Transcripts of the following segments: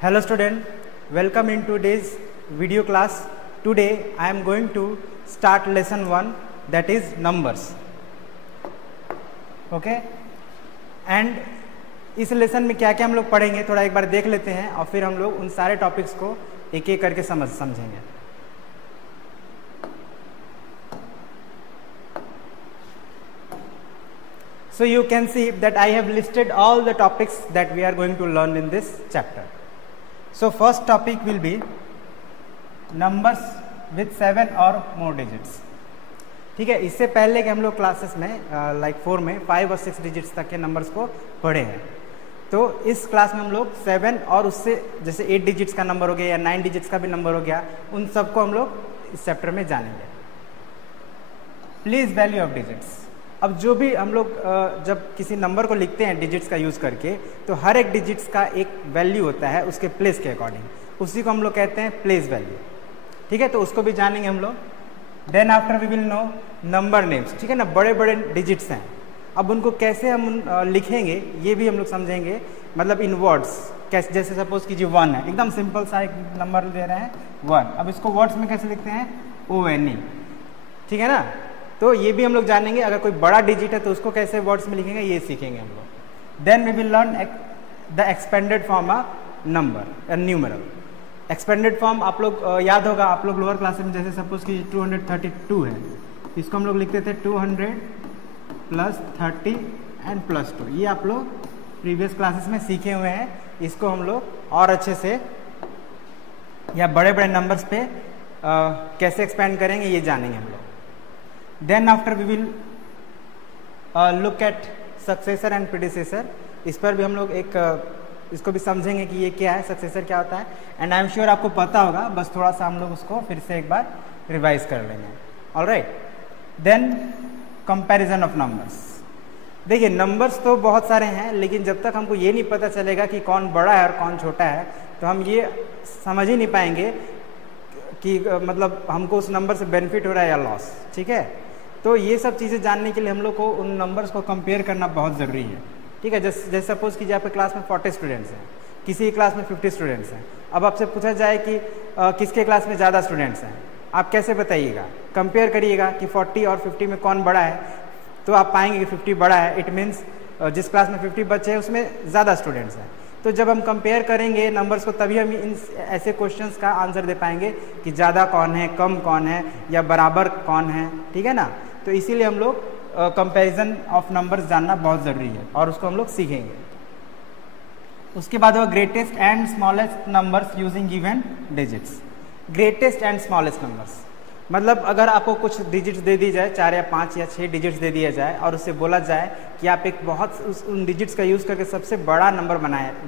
Hello student, welcome in today's video class. Today I am going to start lesson 1, that is numbers. Okay, and इस lesson में क्या क्या हम लोग पढ़ेंगे थोड़ा एक बार देख लेते हैं और फिर हम लोग उन सारे टॉपिक्स को एक एक करके समझेंगे. So you can see that I have listed all the topics that we are going to learn in this chapter. So first topic will be numbers with 7 or more digits. ठीक है, इससे पहले कि हम लोग क्लासेस में like 4 में 5 और 6 डिजिट्स तक के नंबर्स को पढ़े हैं. तो इस क्लास में हम लोग 7 और उससे जैसे 8 डिजिट्स का नंबर हो गया या 9 डिजिट्स का भी नंबर हो गया, उन सबको हम लोग इस चैप्टर में जानेंगे. Please value of digits. अब जो भी हम लोग जब किसी नंबर को लिखते हैं डिजिट्स का यूज़ करके, तो हर एक डिजिट्स का एक वैल्यू होता है उसके प्लेस के अकॉर्डिंग, उसी को हम लोग कहते हैं प्लेस वैल्यू. ठीक है, तो उसको भी जानेंगे हम लोग. Then after we will know number names. ठीक है ना, बड़े बड़े डिजिट्स हैं, अब उनको कैसे हम लिखेंगे ये भी हम लोग समझेंगे, मतलब इन वर्ड्स. कैसे, जैसे सपोज कीजिए 1 है, एकदम सिंपल सा एक नंबर दे रहे हैं 1, अब इसको वर्ड्स में कैसे लिखते हैं, ONE. ठीक है ना, तो ये भी हम लोग जानेंगे. अगर कोई बड़ा डिजिट है तो उसको कैसे वर्ड्स में लिखेंगे ये सीखेंगे हम लोग. Then we will learn the expanded form of number, numeral. Expanded form आप लोग याद होगा, आप लोग लोअर क्लास में जैसे सपोज कि 232 है, इसको हम लोग लिखते थे 200 प्लस 30 एंड प्लस 2. ये आप लोग प्रीवियस क्लासेस में सीखे हुए हैं. इसको हम लोग और अच्छे से या बड़े बड़े नंबर्स पे कैसे एक्सपेंड करेंगे ये जानेंगे हम लोग. Then after we will look at successor and predecessor. इस पर भी हम लोग इसको भी समझेंगे कि ये क्या है, सक्सेसर क्या होता है. एंड आई एम श्योर आपको पता होगा, बस थोड़ा सा हम लोग उसको फिर से एक बार रिवाइज कर लेंगे. Alright. Then comparison of numbers. देखिए नंबर्स तो बहुत सारे हैं, लेकिन जब तक हमको ये नहीं पता चलेगा कि कौन बड़ा है और कौन छोटा है, तो हम ये समझ ही नहीं पाएंगे कि मतलब हमको उस नंबर से बेनिफिट हो रहा है या लॉस. ठीक है, तो ये सब चीज़ें जानने के लिए हम लोग को उन नंबर्स को कंपेयर करना बहुत ज़रूरी है. ठीक है, जैसे सपोज कीजिए आपके क्लास में 40 स्टूडेंट्स हैं, किसी क्लास में 50 स्टूडेंट्स हैं. अब आपसे पूछा जाए कि किसके क्लास में ज़्यादा स्टूडेंट्स हैं, आप कैसे बताइएगा, कंपेयर करिएगा कि 40 और 50 में कौन बड़ा है, तो आप पाएंगे कि 50 बड़ा है. इट मीन्स जिस क्लास में 50 बच्चे हैं उसमें ज़्यादा स्टूडेंट्स हैं. तो जब हम कंपेयर करेंगे नंबर्स को, तभी हम इन ऐसे क्वेश्चंस का आंसर दे पाएंगे कि ज़्यादा कौन है, कम कौन है या बराबर कौन है. ठीक है ना, तो इसीलिए हम लोग कंपैरिजन ऑफ नंबर्स जानना बहुत ज़रूरी है और उसको हम लोग सीखेंगे. उसके बाद वो greatest and smallest numbers using given digits. Greatest and smallest numbers मतलब अगर आपको कुछ डिजिट्स दे दी जाए, 4 या 5 या 6 डिजिट्स दे दिया जाए और उससे बोला जाए कि आप एक बहुत उन डिजिट्स का यूज़ करके सबसे बड़ा नंबर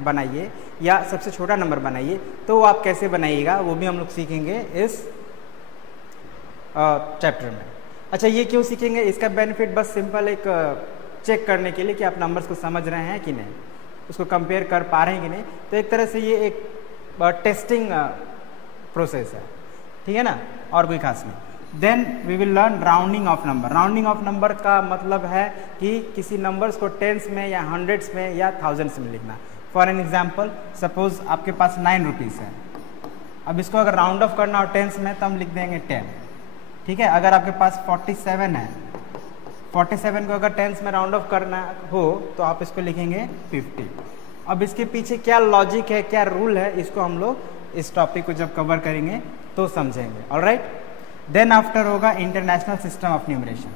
बनाइए या सबसे छोटा नंबर बनाइए, तो वो आप कैसे बनाइएगा वो भी हम लोग सीखेंगे इस चैप्टर में. अच्छा, ये क्यों सीखेंगे, इसका बेनिफिट बस सिंपल एक चेक करने के लिए कि आप नंबर्स को समझ रहे हैं कि नहीं, उसको कंपेयर कर पा रहे हैं कि नहीं. तो एक तरह से ये एक टेस्टिंग प्रोसेस है. ठीक है ना, और कोई खास नहीं. Then we will learn rounding of number. Rounding of number का मतलब है कि किसी नंबर्स को टेंस में या हंड्रेड्स में या थाउजेंड्स में लिखना. फॉर एन एग्जाम्पल, सपोज आपके पास 9 रुपीज़ है. अब इसको अगर राउंड ऑफ करना हो टेंस में तो हम लिख देंगे 10. ठीक है, अगर आपके पास 47 है, 47 को अगर टेंस में राउंड ऑफ करना हो तो आप इसको लिखेंगे 50. अब इसके पीछे क्या लॉजिक है, क्या रूल है, इसको हम लोग इस टॉपिक को जब कवर करेंगे तो समझेंगे. ऑलराइट. देन आफ्टर होगा इंटरनेशनल सिस्टम ऑफ न्यूमरेशन.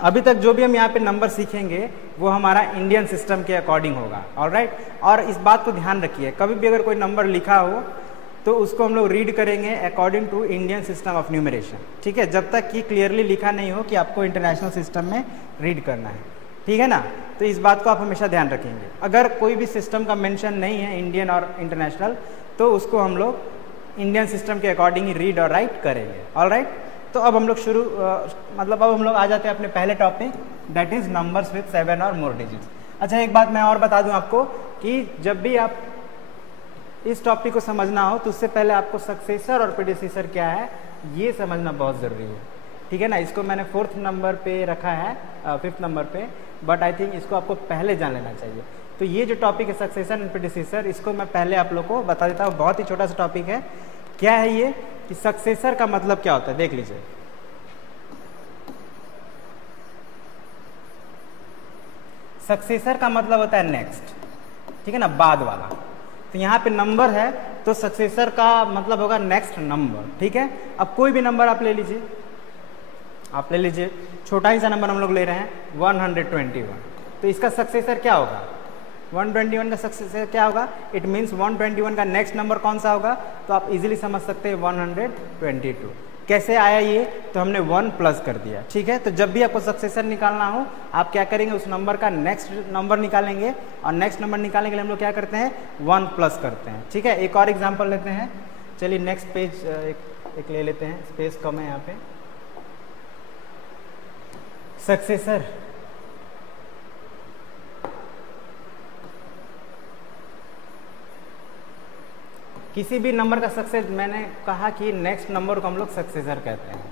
अभी तक जो भी हम यहाँ पे नंबर सीखेंगे वो हमारा इंडियन सिस्टम के अकॉर्डिंग होगा. ऑलराइट. और इस बात को ध्यान रखिए, कभी भी अगर कोई नंबर लिखा हो तो उसको हम लोग रीड करेंगे according to Indian system of numeration. ठीक है, जब तक कि क्लियरली लिखा नहीं हो कि आपको इंटरनेशनल सिस्टम में रीड करना है. ठीक है ना, तो इस बात को आप हमेशा ध्यान रखेंगे. अगर कोई भी सिस्टम का मेंशन नहीं है इंडियन और इंटरनेशनल, तो उसको हम लोग इंडियन सिस्टम के अकॉर्डिंग ही रीड और राइट करेंगे. ऑलराइट. तो अब हम लोग अब हम लोग आ जाते हैं अपने पहले topic, that is numbers with 7 और मोर डिजिट्स. अच्छा, एक बात मैं और बता दूं आपको कि जब भी आप इस टॉपिक को समझना हो तो उससे पहले आपको सक्सेसर और प्रीडिसेसर क्या है ये समझना बहुत ज़रूरी है. ठीक है ना, इसको मैंने 4th नंबर पे रखा है, 5th नंबर पे, बट आई थिंक इसको आपको पहले जान लेना चाहिए. तो ये जो टॉपिक है सक्सेसर एंड प्रीडिसेसर, इसको मैं पहले आप लोग को बता देता हूँ। बहुत ही छोटा सा टॉपिक है। क्या है ये कि सक्सेसर का मतलब क्या होता है, देख लीजिए। सक्सेसर का मतलब होता है नेक्स्ट, ठीक है ना, बाद वाला। तो यहाँ पे नंबर है तो सक्सेसर का मतलब होगा नेक्स्ट नंबर, ठीक है। अब कोई भी नंबर आप ले लीजिए, आप ले लीजिए, छोटा ही सा नंबर हम लोग ले रहे हैं 121, तो इसका सक्सेसर क्या होगा, 121 का सक्सेसर क्या होगा, इट मीन्स 121 का नेक्स्ट नंबर कौन सा होगा, तो आप इजीली समझ सकते हैं 122। कैसे आया ये, तो हमने 1 प्लस कर दिया, ठीक है। तो जब भी आपको सक्सेसर निकालना हो आप क्या करेंगे, उस नंबर का नेक्स्ट नंबर निकालेंगे, और नेक्स्ट नंबर निकालने के लिए हम लोग क्या करते हैं, 1 प्लस करते हैं, ठीक है। एक और एग्जाम्पल लेते हैं, चलिए नेक्स्ट पेज एक ले लेते हैं, स्पेस कम है यहाँ पे। सक्सेसर किसी भी नंबर का सक्सेस, मैंने कहा कि नेक्स्ट नंबर को हम लोग सक्सेसर कहते हैं।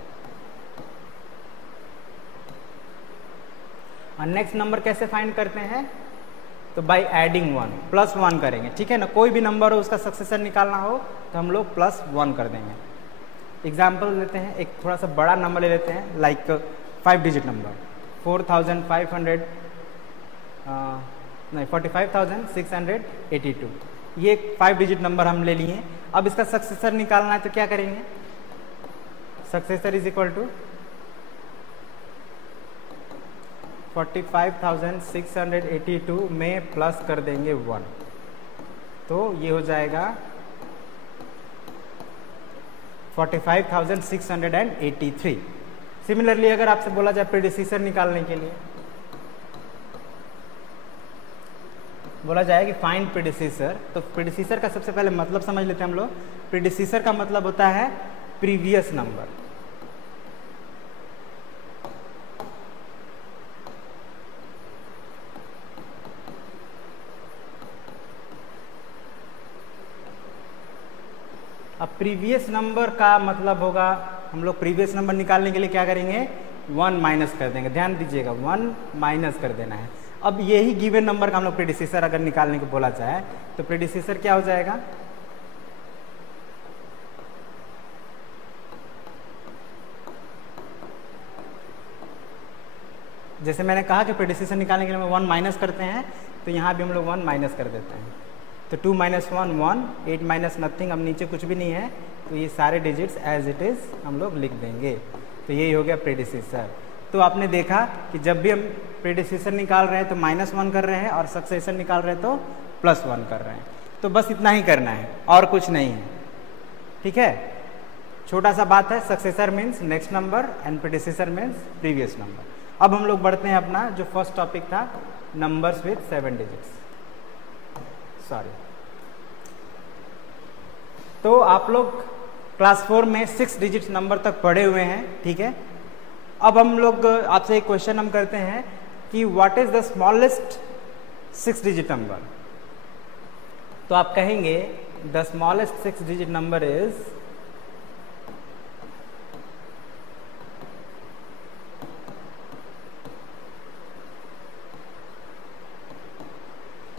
और नेक्स्ट नंबर कैसे फाइंड करते हैं, तो बाय एडिंग 1, +1 करेंगे, ठीक है ना। कोई भी नंबर हो उसका सक्सेसर निकालना हो तो हम लोग +1 कर देंगे। एग्जाम्पल लेते हैं, एक थोड़ा सा बड़ा नंबर ले लेते हैं, लाइक 5 डिजिट नंबर 45,682। ये 5 डिजिट नंबर हम ले लिए। अब इसका सक्सेसर निकालना है तो क्या करेंगे, सक्सेसर इज इक्वल टू 45,682 में प्लस कर देंगे 1, तो ये हो जाएगा 45,683। सिमिलरली अगर आपसे बोला जाए प्रीडिसेसर निकालने के लिए, बोला जाए कि फाइंड प्रीडिसेसर, तो प्रीडिसेसर का सबसे पहले मतलब समझ लेते हैं हम लोग। प्रीडिसेसर का मतलब होता है प्रीवियस नंबर। अब प्रीवियस नंबर का मतलब होगा, हम लोग प्रीवियस नंबर निकालने के लिए क्या करेंगे, 1 माइनस कर देंगे। ध्यान दीजिएगा, 1 माइनस कर देना है। अब यही गिवन नंबर का हम लोग प्रीडिसेसर अगर निकालने को बोला जाए तो प्रीडिसेसर क्या हो जाएगा, जैसे मैंने कहा कि प्रीडिसेसर निकालने के लिए हम 1 माइनस करते हैं, तो यहाँ भी हम लोग 1 माइनस कर देते हैं। तो 2 - 1 1, 8 माइनस नथिंग, अब नीचे कुछ भी नहीं है, तो ये सारे डिजिट्स एज इट इज हम लोग लिख देंगे। तो यही हो गया प्रीडिसेसर। तो आपने देखा कि जब भी हम प्रीडिसेसर निकाल रहे हैं तो -1 कर रहे हैं, और सक्सेसर निकाल रहे हैं तो +1 कर रहे हैं। तो बस इतना ही करना है और कुछ नहीं है, ठीक है। छोटा सा बात है, successor means next number and predecessor means previous number. अब हम लोग बढ़ते हैं अपना जो फर्स्ट टॉपिक था, नंबर्स विथ 7 डिजिट्स। सॉरी, तो आप लोग क्लास 4 में 6 डिजिट नंबर तक पढ़े हुए हैं, ठीक है। अब हम लोग आपसे एक क्वेश्चन हम करते हैं कि what is the smallest 6 digit number. तो आप कहेंगे the smallest 6 digit number is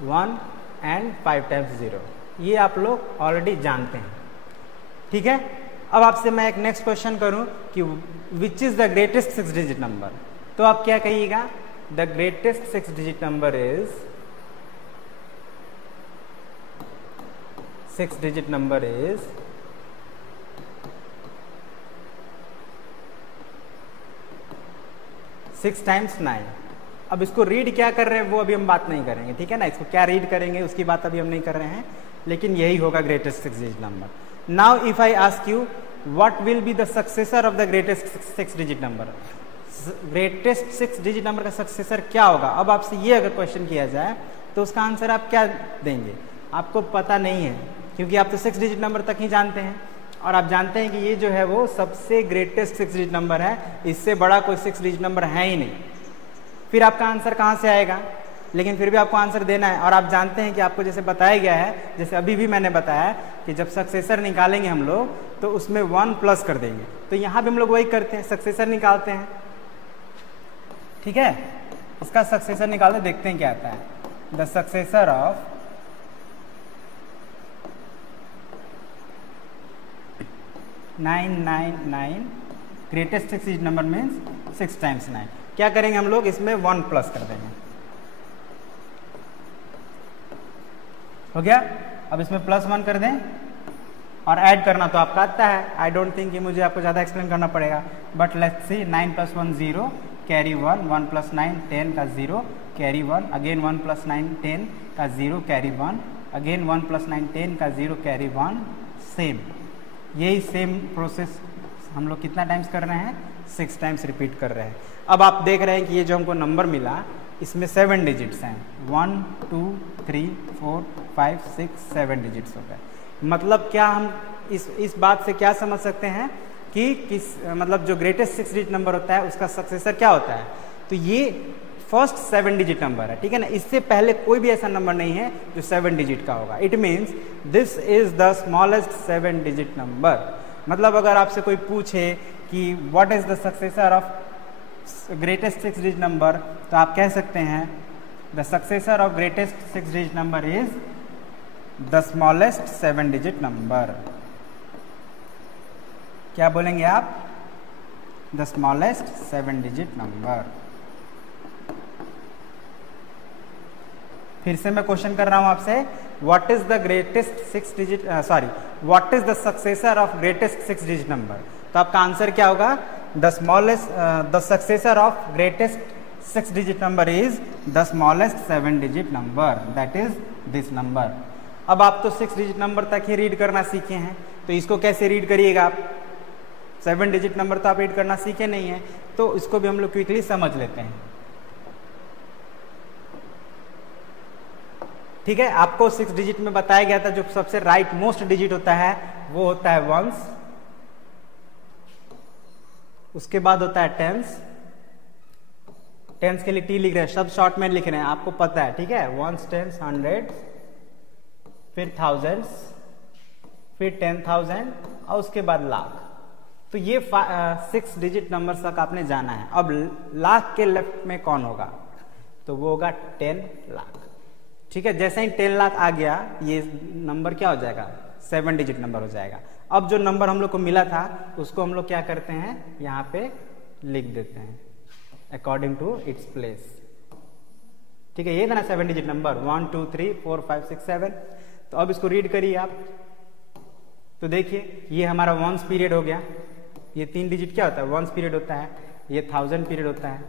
1 and 5 times 0। ये आप लोग ऑलरेडी जानते हैं, ठीक है। अब आपसे मैं एक नेक्स्ट क्वेश्चन करूं कि which is the greatest 6 digit number, तो आप क्या कहिएगा, the greatest 6 digit number is 6 digit number is 6 times 9। अब इसको रीड क्या कर रहे हैं वो अभी हम बात नहीं करेंगे, ठीक है ना। इसको क्या रीड करेंगे उसकी बात अभी हम नहीं कर रहे हैं, लेकिन यही होगा greatest 6 digit number. Now if I ask you what will be the successor of the greatest 6 digit number, greatest 6 digit number का सक्सेसर क्या होगा। अब आपसे ये अगर क्वेश्चन किया जाए तो उसका आंसर आप क्या देंगे, आपको पता नहीं है, क्योंकि आप तो 6 डिजिट नंबर तक ही जानते हैं, और आप जानते हैं कि ये जो है वो सबसे ग्रेटेस्ट 6 डिजिट नंबर है, इससे बड़ा कोई 6 डिजिट नंबर है ही नहीं। फिर आपका आंसर कहाँ से आएगा, लेकिन फिर भी आपको आंसर देना है। और आप जानते हैं कि आपको जैसे बताया गया है, जैसे अभी भी मैंने बताया कि जब सक्सेसर निकालेंगे हम लोग तो उसमें 1 प्लस कर देंगे, तो यहाँ भी हम लोग वही करते हैं, सक्सेसर निकालते हैं, ठीक है। इसका सक्सेसर निकालते देखते हैं क्या आता है। The successor of nine nine nine greatest 6 digit number means 6 times 9। क्या करेंगे हम लोग, इसमें 1 प्लस कर देंगे। हो गया। अब इसमें +1 कर दें और ऐड करना तो आपका आता है। आई डोंट थिंक कि मुझे आपको ज़्यादा एक्सप्लेन करना पड़ेगा, बट लेट्स सी 9 + 1 0 कैरी 1, 1 + 9 10 का 0 कैरी 1, अगेन 1 + 9 10 का 0 कैरी 1, अगेन 1 + 9 10 का 0 कैरी 1। सेम, यही सेम प्रोसेस हम लोग कितना टाइम्स कर रहे हैं, 6 टाइम्स रिपीट कर रहे हैं। अब आप देख रहे हैं कि ये जो हमको नंबर मिला इसमें 7 डिजिट्स हैं, 1 2 3 4 5 6 7 डिजिट्स हो गए। मतलब क्या हम इस बात से क्या समझ सकते हैं कि मतलब जो ग्रेटेस्ट 6 डिजिट नंबर होता है उसका सक्सेसर क्या होता है, तो ये फर्स्ट 7 डिजिट नंबर है, ठीक है ना। इससे पहले कोई भी ऐसा नंबर नहीं है जो 7 डिजिट का होगा। It means this is the smallest 7 digit number. मतलब अगर आपसे कोई पूछे कि what is the successor of greatest 6 digit number, तो आप कह सकते हैं the successor of greatest 6 digit number is the smallest 7 digit number. क्या बोलेंगे आप, द स्मॉलेस्ट 7 डिजिट नंबर। फिर से मैं क्वेश्चन कर रहा हूं आपसे, what is the greatest 6 digit what is the successor of greatest 6 digit number. तो आपका आंसर क्या होगा, the successor of greatest 6 digit number is the smallest 7 digit number, that is this number. अब आप तो 6 डिजिट नंबर तक ही read करना सीखे हैं, तो इसको कैसे रीड करिएगा आप, 7 डिजिट नंबर तो आप रीड करना सीखे नहीं है, तो इसको भी हम लोग क्विकली समझ लेते हैं। ठीक है, आपको 6 डिजिट में बताया गया था जो सबसे राइट मोस्ट डिजिट होता है वो होता है वंस, उसके बाद होता है टेंस। टेंस के लिए टी लिख रहे हैं, शब्द शॉर्ट में लिख रहे हैं, आपको पता है, ठीक है। वंस, टेंस, 100, फिर थाउजेंड्स, फिर 10,000 और उसके बाद लाख। तो ये 6 डिजिट नंबर तक आपने जाना है। अब लाख के लेफ्ट में कौन होगा, तो वो होगा 10 लाख। ठीक है, जैसे ही 10 लाख आ गया ये नंबर क्या हो जाएगा, 7 डिजिट नंबर हो जाएगा। अब जो नंबर हम लोग को मिला था उसको हम लोग क्या करते हैं, यहाँ पे लिख देते हैं अकॉर्डिंग टू इट्स प्लेस। ठीक है, ये था ना 7 डिजिट नंबर, 1 2 3 4 5 6 7। तो अब इसको रीड करिए आप, तो देखिए ये हमारा वंस पीरियड हो गया। ये 3 डिजिट क्या होता है, वंस पीरियड होता है। ये 1000 पीरियड होता है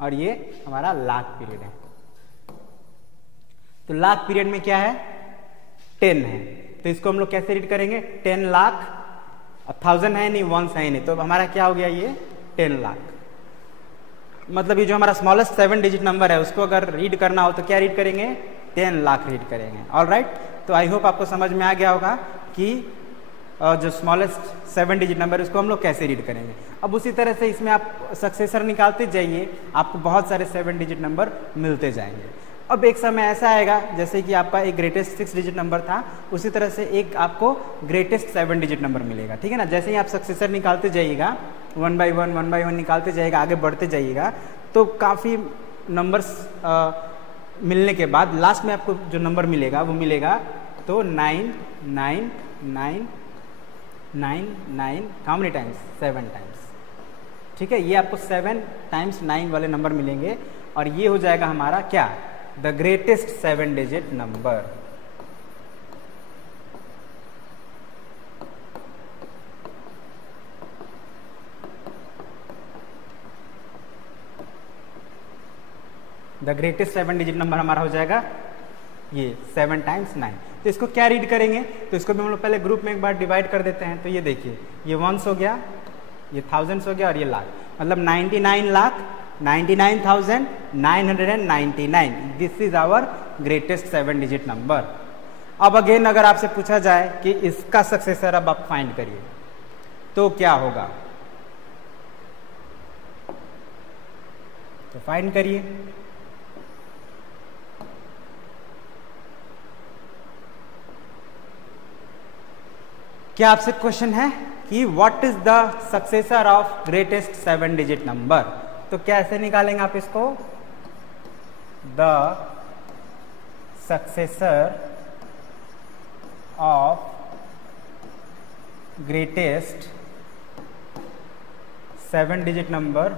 और ये हमारा लाख पीरियड है। तो लाख पीरियड में क्या है, 10 है, तो इसको हम लोग कैसे रीड करेंगे, 10 लाख। अब 1000 है नहीं, वंस है नहीं, तो हमारा क्या हो गया, ये 10 लाख। मतलब ये जो हमारा स्मॉलेस्ट 7 डिजिट नंबर है उसको अगर रीड करना हो तो क्या रीड करेंगे, 10 लाख रीड करेंगे। ऑलराइट, तो आई होप आपको समझ में आ गया होगा कि जो स्मॉलेस्ट 7 डिजिट नंबर उसको हम लोग कैसे रीड करेंगे। अब उसी तरह से इसमें आप सक्सेसर निकालते जाइए, आपको बहुत सारे 7 डिजिट नंबर मिलते जाएंगे। अब एक समय ऐसा आएगा जैसे कि आपका एक ग्रेटेस्ट 6 डिजिट नंबर था, उसी तरह से एक आपको ग्रेटेस्ट 7 डिजिट नंबर मिलेगा। ठीक है ना, जैसे ही आप सक्सेसर निकालते जाइएगा, 1 बाई 1 निकालते जाइएगा, आगे बढ़ते जाइएगा, तो काफ़ी नंबर्स मिलने के बाद लास्ट में आपको जो नंबर मिलेगा वो मिलेगा तो 9 9 9 9 9 हाउ मेनी टाइम्स, 7 टाइम्स। ठीक है, ये आपको 7 टाइम्स 9 वाले नंबर मिलेंगे और ये हो जाएगा हमारा क्या, the greatest 7 digit number. The greatest 7 digit number हमारा हो जाएगा ये 7 टाइम्स 9। तो इसको क्या रीड करेंगे, तो इसको भी हम लोग पहले ग्रुप में एक बार डिवाइड कर देते हैं। तो ये देखिए, ये वंस हो गया, ये थाउजेंड्स हो गया और ये लाख, मतलब 99 lakh 99,999। This is our greatest 7 digit number. अब अगेन अगर आपसे पूछा जाए कि इसका सक्सेसर अब आप फाइंड करिए तो क्या होगा, तो फाइंड करिए। क्या आपसे क्वेश्चन है कि what is the successor of greatest 7 digit number, तो कैसे निकालेंगे आप इसको, the successor of greatest 7 digit number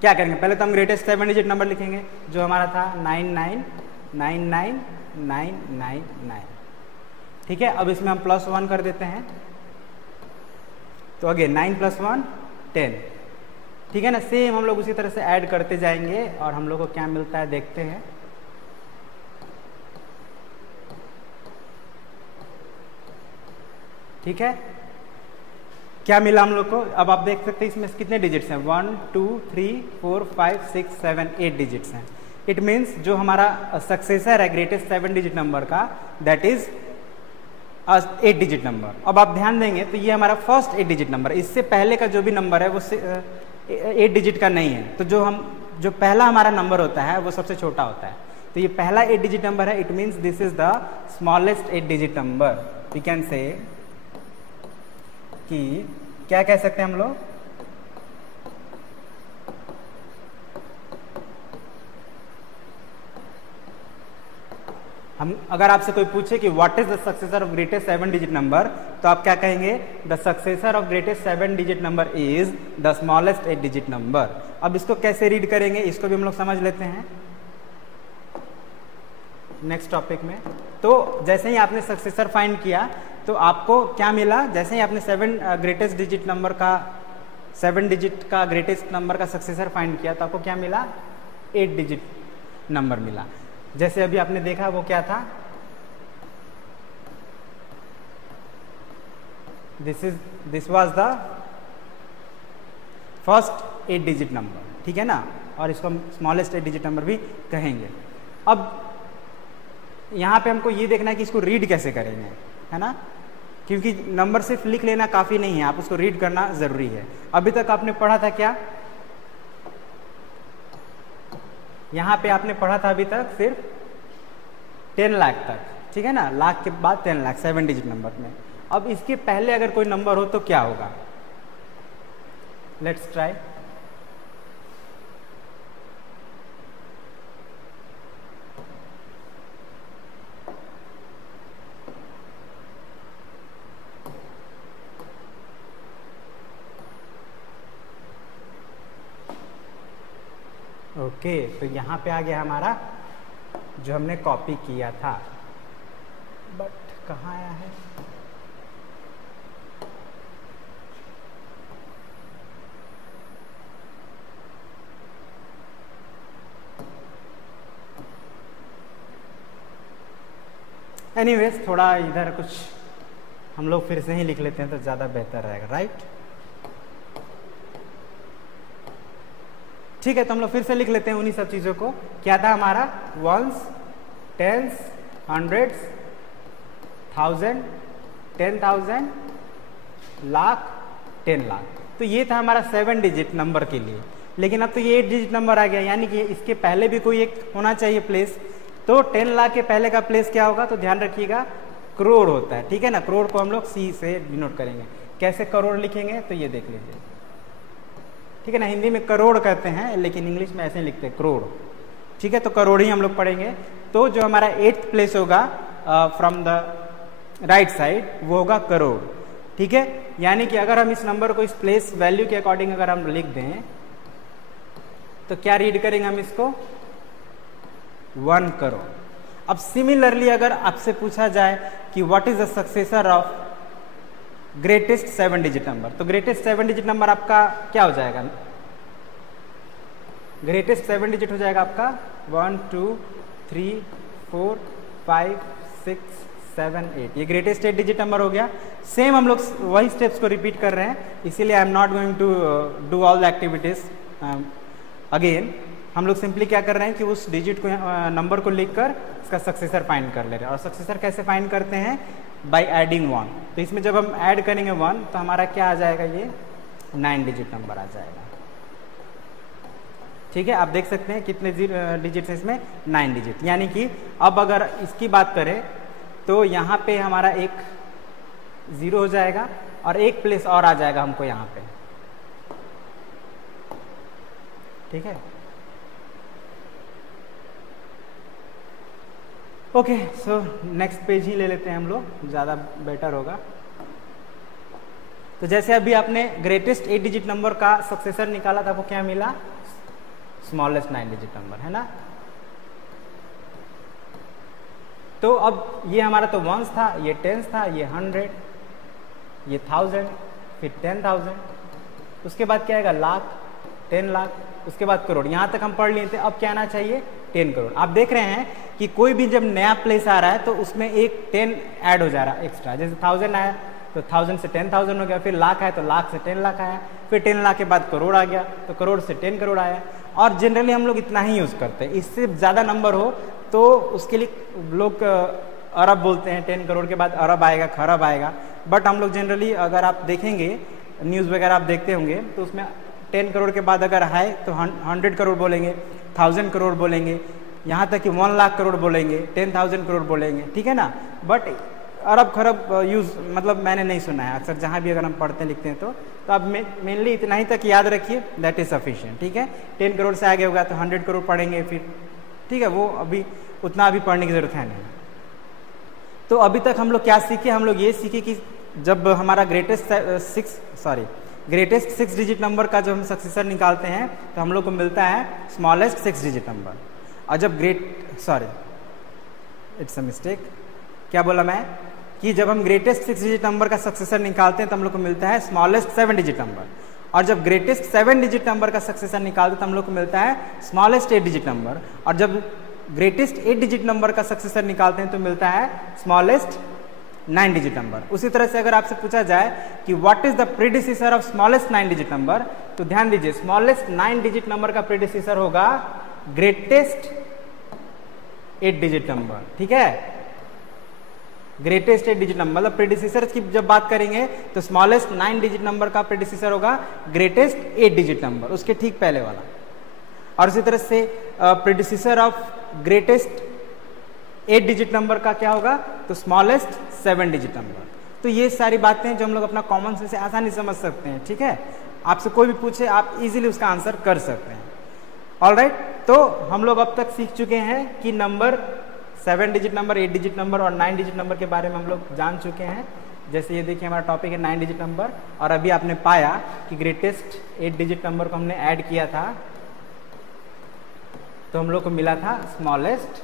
क्या करेंगे? पहले तो हम ग्रेटेस्ट 7 डिजिट नंबर लिखेंगे जो हमारा था 99999999। ठीक है, अब इसमें हम +1 कर देते हैं, तो अगेन 9 + 1 10। ठीक है ना, सेम हम लोग उसी तरह से ऐड करते जाएंगे और हम लोग को क्या मिलता है देखते हैं। ठीक है, क्या मिला हम लोग को? अब आप देख सकते हैं इसमें कितने डिजिट्स हैं, 1 2 3 4 5 6 7 8 डिजिट्स हैं। इट मीन्स जो हमारा सक्सेसर है ग्रेटेस्ट 7 डिजिट नंबर का, दैट इज 8 डिजिट नंबर। अब आप ध्यान देंगे तो ये हमारा फर्स्ट 8 डिजिट नंबर, इससे पहले का जो भी नंबर है वो 8 डिजिट का नहीं है। तो जो पहला हमारा नंबर होता है वो सबसे छोटा होता है, तो ये पहला 8 डिजिट नंबर है। It means this is the smallest 8 digit number. We can say कि क्या कह सकते हैं हम लोग, अगर आपसे कोई पूछे कि what is the successor of greatest 7 digit number, तो आप क्या कहेंगे? The successor of greatest 7 digit number is the smallest 8 digit number. अब इसको कैसे रीड करेंगे इसको भी हम लोग समझ लेते हैं नेक्स्ट टॉपिक में। तो जैसे ही आपने सक्सेसर फाइंड किया तो आपको क्या मिला? जैसे ही आपने 7 ग्रेटेस्ट डिजिट नंबर का 7 डिजिट का ग्रेटेस्ट नंबर का सक्सेसर फाइंड किया तो आपको क्या मिला? 8 डिजिट नंबर मिला। जैसे अभी आपने देखा वो क्या था, this was the first 8 digit number. ठीक है ना, और इसको हम स्मॉलेस्ट 8 डिजिट नंबर भी कहेंगे। अब यहां पे हमको ये देखना है कि इसको रीड कैसे करेंगे, है ना, क्योंकि नंबर सिर्फ लिख लेना काफी नहीं है, आप उसको रीड करना जरूरी है। अभी तक आपने पढ़ा था क्या? यहां पे आपने पढ़ा था अभी तक सिर्फ 10 लाख तक। ठीक है ना, लाख के बाद 10 लाख 7 डिजिट नंबर में। अब इसके पहले अगर कोई नंबर हो तो क्या होगा? Let's try. ओके, तो यहाँ पे आ गया हमारा जो हमने कॉपी किया था, बट कहाँ आया है? एनीवेज थोड़ा इधर कुछ हम लोग फिर से ही लिख लेते हैं तो ज़्यादा बेहतर रहेगा, राइट? ठीक है, तो हम लोग फिर से लिख लेते हैं उन्हीं सब चीज़ों को। क्या था हमारा? Ones, tens, hundreds, 1000, 10,000, lakh, 10 lakh. तो ये था हमारा 7 डिजिट नंबर के लिए। लेकिन अब तो ये 8 डिजिट नंबर आ गया, यानी कि इसके पहले भी कोई एक होना चाहिए प्लेस। तो 10 लाख के पहले का प्लेस क्या होगा? तो ध्यान रखिएगा, करोड़ होता है। ठीक है ना, करोड़ को हम लोग C से डिनोट करेंगे। कैसे करोड़ लिखेंगे तो ये देख लीजिए। ठीक है ना, हिंदी में करोड़ कहते हैं लेकिन इंग्लिश में ऐसे ही लिखते हैं, करोड़। ठीक है, तो करोड़ ही हम लोग पढ़ेंगे। तो जो हमारा 8th प्लेस होगा फ्रॉम द राइट साइड वो होगा करोड़। ठीक है, यानी कि अगर हम इस नंबर को इस प्लेस वैल्यू के अकॉर्डिंग अगर हम लिख दें तो क्या रीड करेंगे हम इसको? 1 करोड़। अब सिमिलरली अगर आपसे पूछा जाए कि what is the successor of greatest 7 digit number, तो ग्रेटेस्ट 7 डिजिट नंबर आपका क्या हो जाएगा? ग्रेटेस्ट 7 डिजिट हो जाएगा आपका 1 2 3 4 5 6 7 8। ये ग्रेटेस्ट 8 डिजिट नंबर हो गया। सेम हम लोग वही स्टेप्स को रिपीट कर रहे हैं, इसीलिए I am not going to do all the activities again. हम लोग सिंपली क्या कर रहे हैं कि उस डिजिट को नंबर को लिखकर इसका सक्सेसर फाइंड कर ले रहे हैं। और सक्सेसर कैसे फाइंड करते हैं? By adding 1। तो इसमें जब हम ऐड करेंगे 1 तो हमारा क्या आ जाएगा? ये 9 डिजिट नंबर आ जाएगा। ठीक है, आप देख सकते हैं कितने डिजिट है इसमें? 9 डिजिट। यानी कि अब अगर इसकी बात करें तो यहाँ पे हमारा एक 0 हो जाएगा, और एक प्लेस और आ जाएगा हमको यहाँ पे, ठीक है। ओके, सो नेक्स्ट पेज ही ले लेते हैं हम लोग, ज़्यादा बेटर होगा। तो जैसे अभी आपने ग्रेटेस्ट 8 डिजिट नंबर का सक्सेसर निकाला था, वो क्या मिला? स्मॉलेस्ट 9 डिजिट नंबर, है ना। तो अब ये हमारा तो वंस था, ये टेंस था, ये 100, ये 1000, फिर 10,000, उसके बाद क्या आएगा? लाख, 10 लाख, उसके बाद करोड़। यहाँ तक हम पढ़ लिए थे। अब क्या आना चाहिए? 10 करोड़। आप देख रहे हैं कि कोई भी जब नया प्लेस आ रहा है तो उसमें एक 10 ऐड हो जा रहा है एक्स्ट्रा। जैसे 1000 आया तो 1000 से 10,000 हो गया, फिर लाख आया तो लाख से 10 लाख आया, फिर 10 लाख के बाद करोड़ आ गया तो करोड़ से 10 करोड़ आया। और जनरली हम लोग इतना ही यूज़ करते हैं। इससे ज़्यादा नंबर हो तो उसके लिए लोग अरब बोलते हैं, 10 करोड़ के बाद अरब आएगा, खरब आएगा। बट हम लोग जनरली अगर आप देखेंगे न्यूज़ वगैरह आप देखते होंगे तो उसमें 10 करोड़ के बाद अगर है तो 100 करोड़ बोलेंगे, 1000 करोड़ बोलेंगे, यहाँ तक कि 1 लाख करोड़ बोलेंगे, 10,000 करोड़ बोलेंगे, ठीक है ना। बट अरब खरब यूज़ मतलब मैंने नहीं सुना है अक्सर, जहाँ भी अगर हम पढ़ते लिखते हैं तो आप मेनली इतना ही तक याद रखिए, दैट इज़ सफिशिएंट, ठीक है। 10 करोड़ से आगे होगा तो 100 करोड़ पढ़ेंगे फिर, ठीक है। वो अभी उतना अभी पढ़ने की ज़रूरत है नहीं। तो अभी तक हम लोग क्या सीखे? हम लोग ये सीखे कि जब हमारा ग्रेटेस्ट 6 डिजिट नंबर का जब हम सक्सेसर निकालते हैं तो हम लोग को मिलता है स्मॉलेस्ट 6 डिजिट नंबर। और जब इट्स अ मिस्टेक, क्या बोला मैं? कि जब हम ग्रेटेस्ट 6 डिजिट नंबर का सक्सेसर निकालते हैं तो हम लोग को मिलता है स्मॉलेस्ट 7 डिजिट नंबर। और जब ग्रेटेस्ट 7 डिजिट नंबर का सक्सेसर निकालते हैं तो हम लोग को मिलता है स्मॉलेस्ट 8 डिजिट नंबर। और जब ग्रेटेस्ट 8 डिजिट नंबर का सक्सेसर निकालते हैं तो मिलता है स्मॉलेस्ट 9 डिजिट नंबर। उसी तरह से अगर आपसे पूछा जाए कि what is the predecessor of smallest 9 digit number, तो ध्यान दीजिए स्मॉलेस्ट 9 डिजिट नंबर का प्रीडिसेसर होगा ग्रेटेस्ट 8 डिजिट नंबर, ठीक है। ग्रेटेस्ट 8 डिजिट नंबर मतलब प्रीडिसेसर की जब बात करेंगे तो स्मॉलेस्ट 9 डिजिट नंबर का प्रीडिसेसर होगा ग्रेटेस्ट 8 डिजिट नंबर, उसके ठीक पहले वाला। और इसी तरह से predecessor of greatest 8 digit number का क्या होगा? तो स्मॉलेस्ट 7 डिजिट नंबर। तो ये सारी बातें जो हम लोग अपना कॉमन सेंस से आसानी समझ सकते हैं, ठीक है। आपसे कोई भी पूछे आप इजीली उसका आंसर कर सकते हैं। ऑलराइट, तो हम लोग अब तक सीख चुके हैं कि number 7 digit number, 8 digit number और 9 डिजिट नंबर के बारे में हम लोग जान चुके हैं। जैसे ये देखिए हमारा टॉपिक है 9 डिजिट नंबर, और अभी आपने पाया कि ग्रेटेस्ट 8 डिजिट नंबर को हमने ऐड किया था तो हम लोग को मिला था स्मॉलेस्ट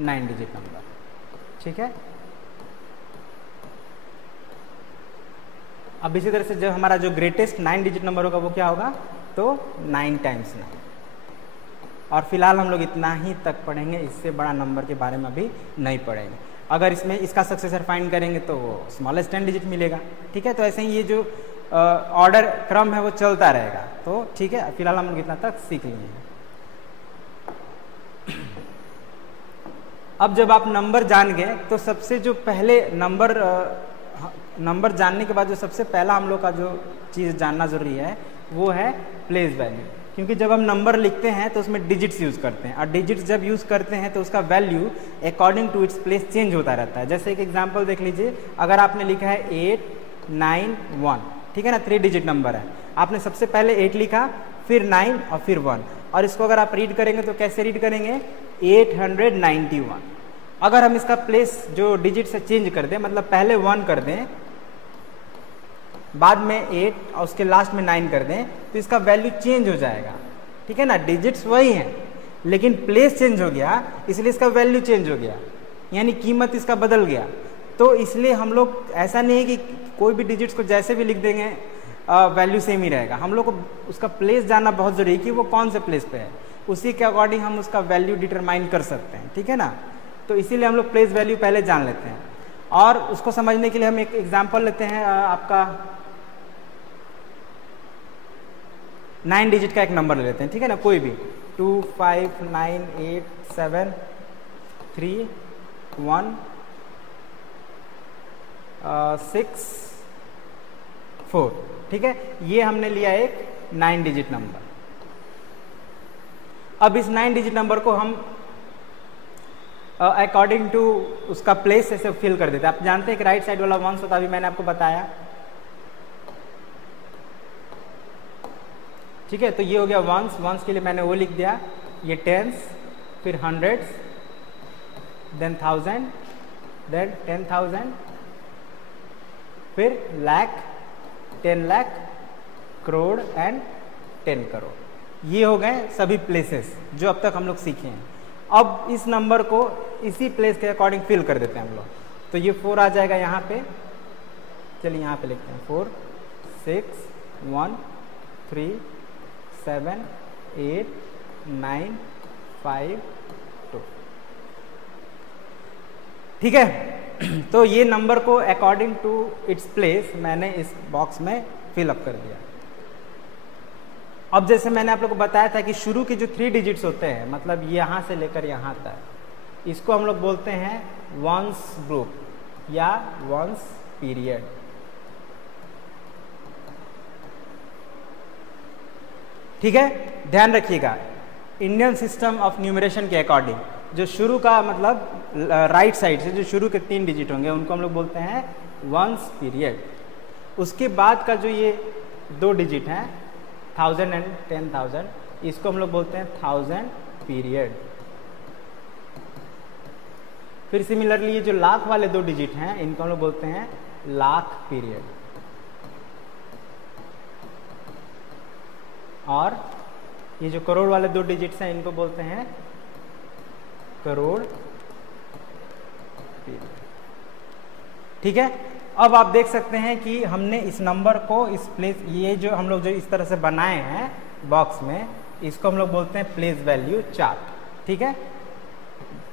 9 डिजिट नंबर, ठीक है। अब इसी तरह से जब हमारा जो ग्रेटेस्ट 9 डिजिट नंबर होगा वो क्या होगा? तो 9 टाइम्स 9। और फिलहाल हम लोग इतना ही तक पढ़ेंगे, इससे बड़ा नंबर के बारे में अभी नहीं पढ़ेंगे। अगर इसमें इसका सक्सेसर फाइंड करेंगे तो वो स्मॉलेस्ट 10 डिजिट मिलेगा, ठीक है। तो ऐसे ही ये जो ऑर्डर क्रम है वो चलता रहेगा, तो ठीक है। फिलहाल हम लोग इतना तक सीख लिए हैं। अब जब आप नंबर जान गए तो सबसे जो पहले नंबर जानने के बाद जो सबसे पहला हम लोग का जो चीज़ जानना जरूरी है वो है प्लेस वैल्यू। क्योंकि जब हम नंबर लिखते हैं तो उसमें डिजिट्स यूज़ करते हैं, और डिजिट्स जब यूज़ करते हैं तो उसका value according to its place change होता रहता है। जैसे एक एग्जांपल देख लीजिए, अगर आपने लिखा है 891, ठीक है ना, 3 डिजिट नंबर है। आपने सबसे पहले 8 लिखा, फिर 9 और फिर 1, और इसको अगर आप रीड करेंगे तो कैसे रीड करेंगे? 891। अगर हम इसका प्लेस जो डिजिट से चेंज कर दें, मतलब पहले 1 कर दें, बाद में 8 और उसके लास्ट में 9 कर दें, तो इसका वैल्यू चेंज हो जाएगा, ठीक है ना। डिजिट्स वही हैं लेकिन प्लेस चेंज हो गया, इसलिए इसका वैल्यू चेंज हो गया, यानी कीमत इसका बदल गया। तो इसलिए हम लोग, ऐसा नहीं है कि कोई भी डिजिट्स को जैसे भी लिख देंगे वैल्यू सेम ही रहेगा। हम लोग को उसका प्लेस जानना बहुत ज़रूरी है कि वो कौन से प्लेस पे है, उसी के अकॉर्डिंग हम उसका वैल्यू डिटरमाइन कर सकते हैं, ठीक है ना। तो इसीलिए हम लोग प्लेस वैल्यू पहले जान लेते हैं, और उसको समझने के लिए हम एक एग्जाम्पल लेते हैं। आपका 9 डिजिट का एक नंबर ले लेते हैं, ठीक है ना, कोई भी 2 5 9 8 7 3 1 6 4, ठीक है। ये हमने लिया एक 9 डिजिट नंबर। अब इस 9 डिजिट नंबर को हम अकॉर्डिंग टू उसका प्लेस ऐसे फिल कर देते हैं। आप जानते हैं कि राइट साइड वाला वंस होता है, अभी मैंने आपको बताया ठीक है, तो ये हो गया वंस, वंस के लिए मैंने वो लिख दिया, ये टेंस, फिर हंड्रेड्स, देन थाउजेंड, देन 10,000, फिर लाख, 10 लाख, करोड़ एंड 10 करोड़। ये हो गए सभी प्लेसेस जो अब तक हम लोग सीखे हैं। अब इस नंबर को इसी प्लेस के अकॉर्डिंग फिल कर देते हैं हम लोग। तो ये 4 आ जाएगा यहाँ पे, चलिए यहाँ पे लिखते हैं 4 6 1 3 7 8 9 5 2। ठीक है, तो ये नंबर को अकॉर्डिंग टू इट्स प्लेस मैंने इस बॉक्स में फिल अप कर दिया। अब जैसे मैंने आप लोग को बताया था कि शुरू के जो 3 डिजिट्स होते हैं, मतलब यहाँ से लेकर यहाँ तक, इसको हम लोग बोलते हैं वंस ग्रुप या वंस पीरियड। ठीक है, ध्यान रखिएगा, इंडियन सिस्टम ऑफ न्यूमरेशन के अकॉर्डिंग जो शुरू का मतलब राइट साइड से जो शुरू के 3 डिजिट होंगे उनको हम लोग बोलते हैं वंस पीरियड। उसके बाद का जो ये 2 डिजिट हैं 1000 एंड 10,000, इसको हम लोग बोलते हैं 1000 पीरियड। फिर सिमिलरली ये जो लाख वाले 2 डिजिट हैं इनको हम लोग बोलते हैं लाख पीरियड। और ये जो करोड़ वाले 2 डिजिट्स हैं इनको बोलते हैं करोड़ पीरियड। ठीक है, अब आप देख सकते हैं कि हमने इस नंबर को इस प्लेस, ये जो हम लोग जो इस तरह से बनाए हैं बॉक्स में, इसको हम लोग बोलते हैं प्लेस वैल्यू चार्ट। ठीक है,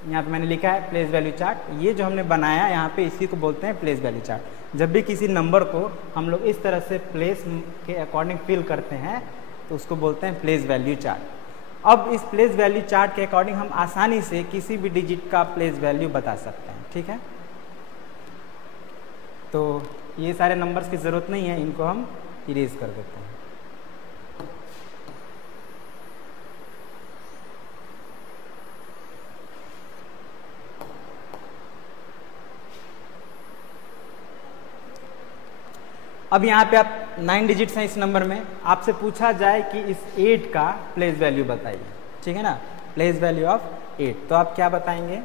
यहाँ पे मैंने लिखा है प्लेस वैल्यू चार्ट। ये जो हमने बनाया यहाँ पे इसी को बोलते हैं प्लेस वैल्यू चार्ट। जब भी किसी नंबर को हम लोग इस तरह से प्लेस के अकॉर्डिंग फिल करते हैं तो उसको बोलते हैं प्लेस वैल्यू चार्ट। अब इस प्लेस वैल्यू चार्ट के अकॉर्डिंग हम आसानी से किसी भी डिजिट का प्लेस वैल्यू बता सकते हैं। ठीक है, तो ये सारे नंबर्स की ज़रूरत नहीं है, इनको हम इरेज कर देते हैं। अब यहाँ पे आप 9 डिजिट्स हैं इस नंबर में, आपसे पूछा जाए कि इस 8 का प्लेस वैल्यू बताइए। ठीक है ना, प्लेस वैल्यू ऑफ 8, तो आप क्या बताएंगे?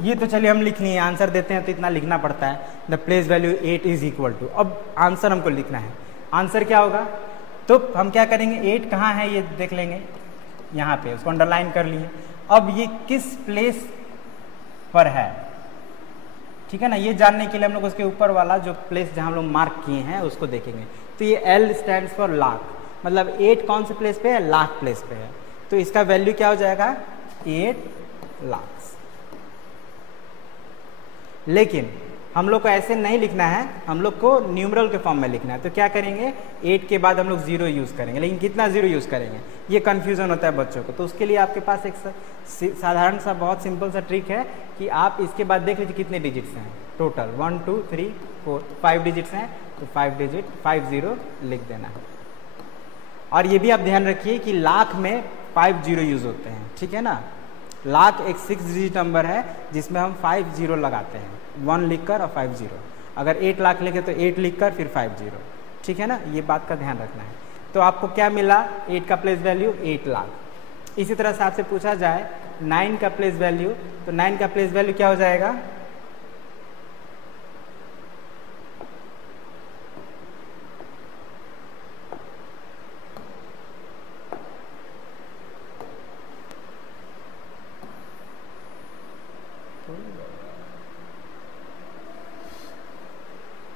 ये तो चलिए हम लिख लिए, आंसर देते हैं तो इतना लिखना पड़ता है, the place value 8 is equal to. अब आंसर हमको लिखना है, आंसर क्या होगा? तो हम क्या करेंगे, 8 कहाँ है ये देख लेंगे, यहाँ पे उसको अंडरलाइन कर लिए। अब ये किस प्लेस पर है, ठीक है ना, ये जानने के लिए हम लोग उसके ऊपर वाला जो प्लेस जहाँ हम लोग मार्क किए हैं उसको देखेंगे। तो ये L स्टैंड्स फॉर लाख, मतलब 8 कौन से प्लेस पे है, लाख प्लेस पे है, तो इसका वैल्यू क्या हो जाएगा, 8 लाख। लेकिन हम लोग को ऐसे नहीं लिखना है, हम लोग को न्यूमरल के फॉर्म में लिखना है। तो क्या करेंगे, 8 के बाद हम लोग 0 यूज़ करेंगे, लेकिन कितना 0 यूज़ करेंगे, ये कन्फ्यूज़न होता है बच्चों को। तो उसके लिए आपके पास एक साधारण सा बहुत सिंपल सा ट्रिक है कि आप इसके बाद देख लीजिए कितने डिजिट्स हैं टोटल, 1 2 3 4 5 डिजिट्स हैं, तो 5 डिजिट 50 लिख देना है। और ये भी आप ध्यान रखिए कि लाख में 50 यूज़ होते हैं, ठीक है ना। लाख एक 6 डिजिट नंबर है जिसमें हम 50 लगाते हैं, 1 लिखकर और 50। अगर 8 लाख लिखे तो 8 लिखकर फिर 50, ठीक है ना, ये बात का ध्यान रखना है। तो आपको क्या मिला, 8 का प्लेस वैल्यू 8 लाख। इसी तरह से आपसे पूछा जाए 9 का प्लेस वैल्यू, तो 9 का प्लेस वैल्यू क्या हो जाएगा,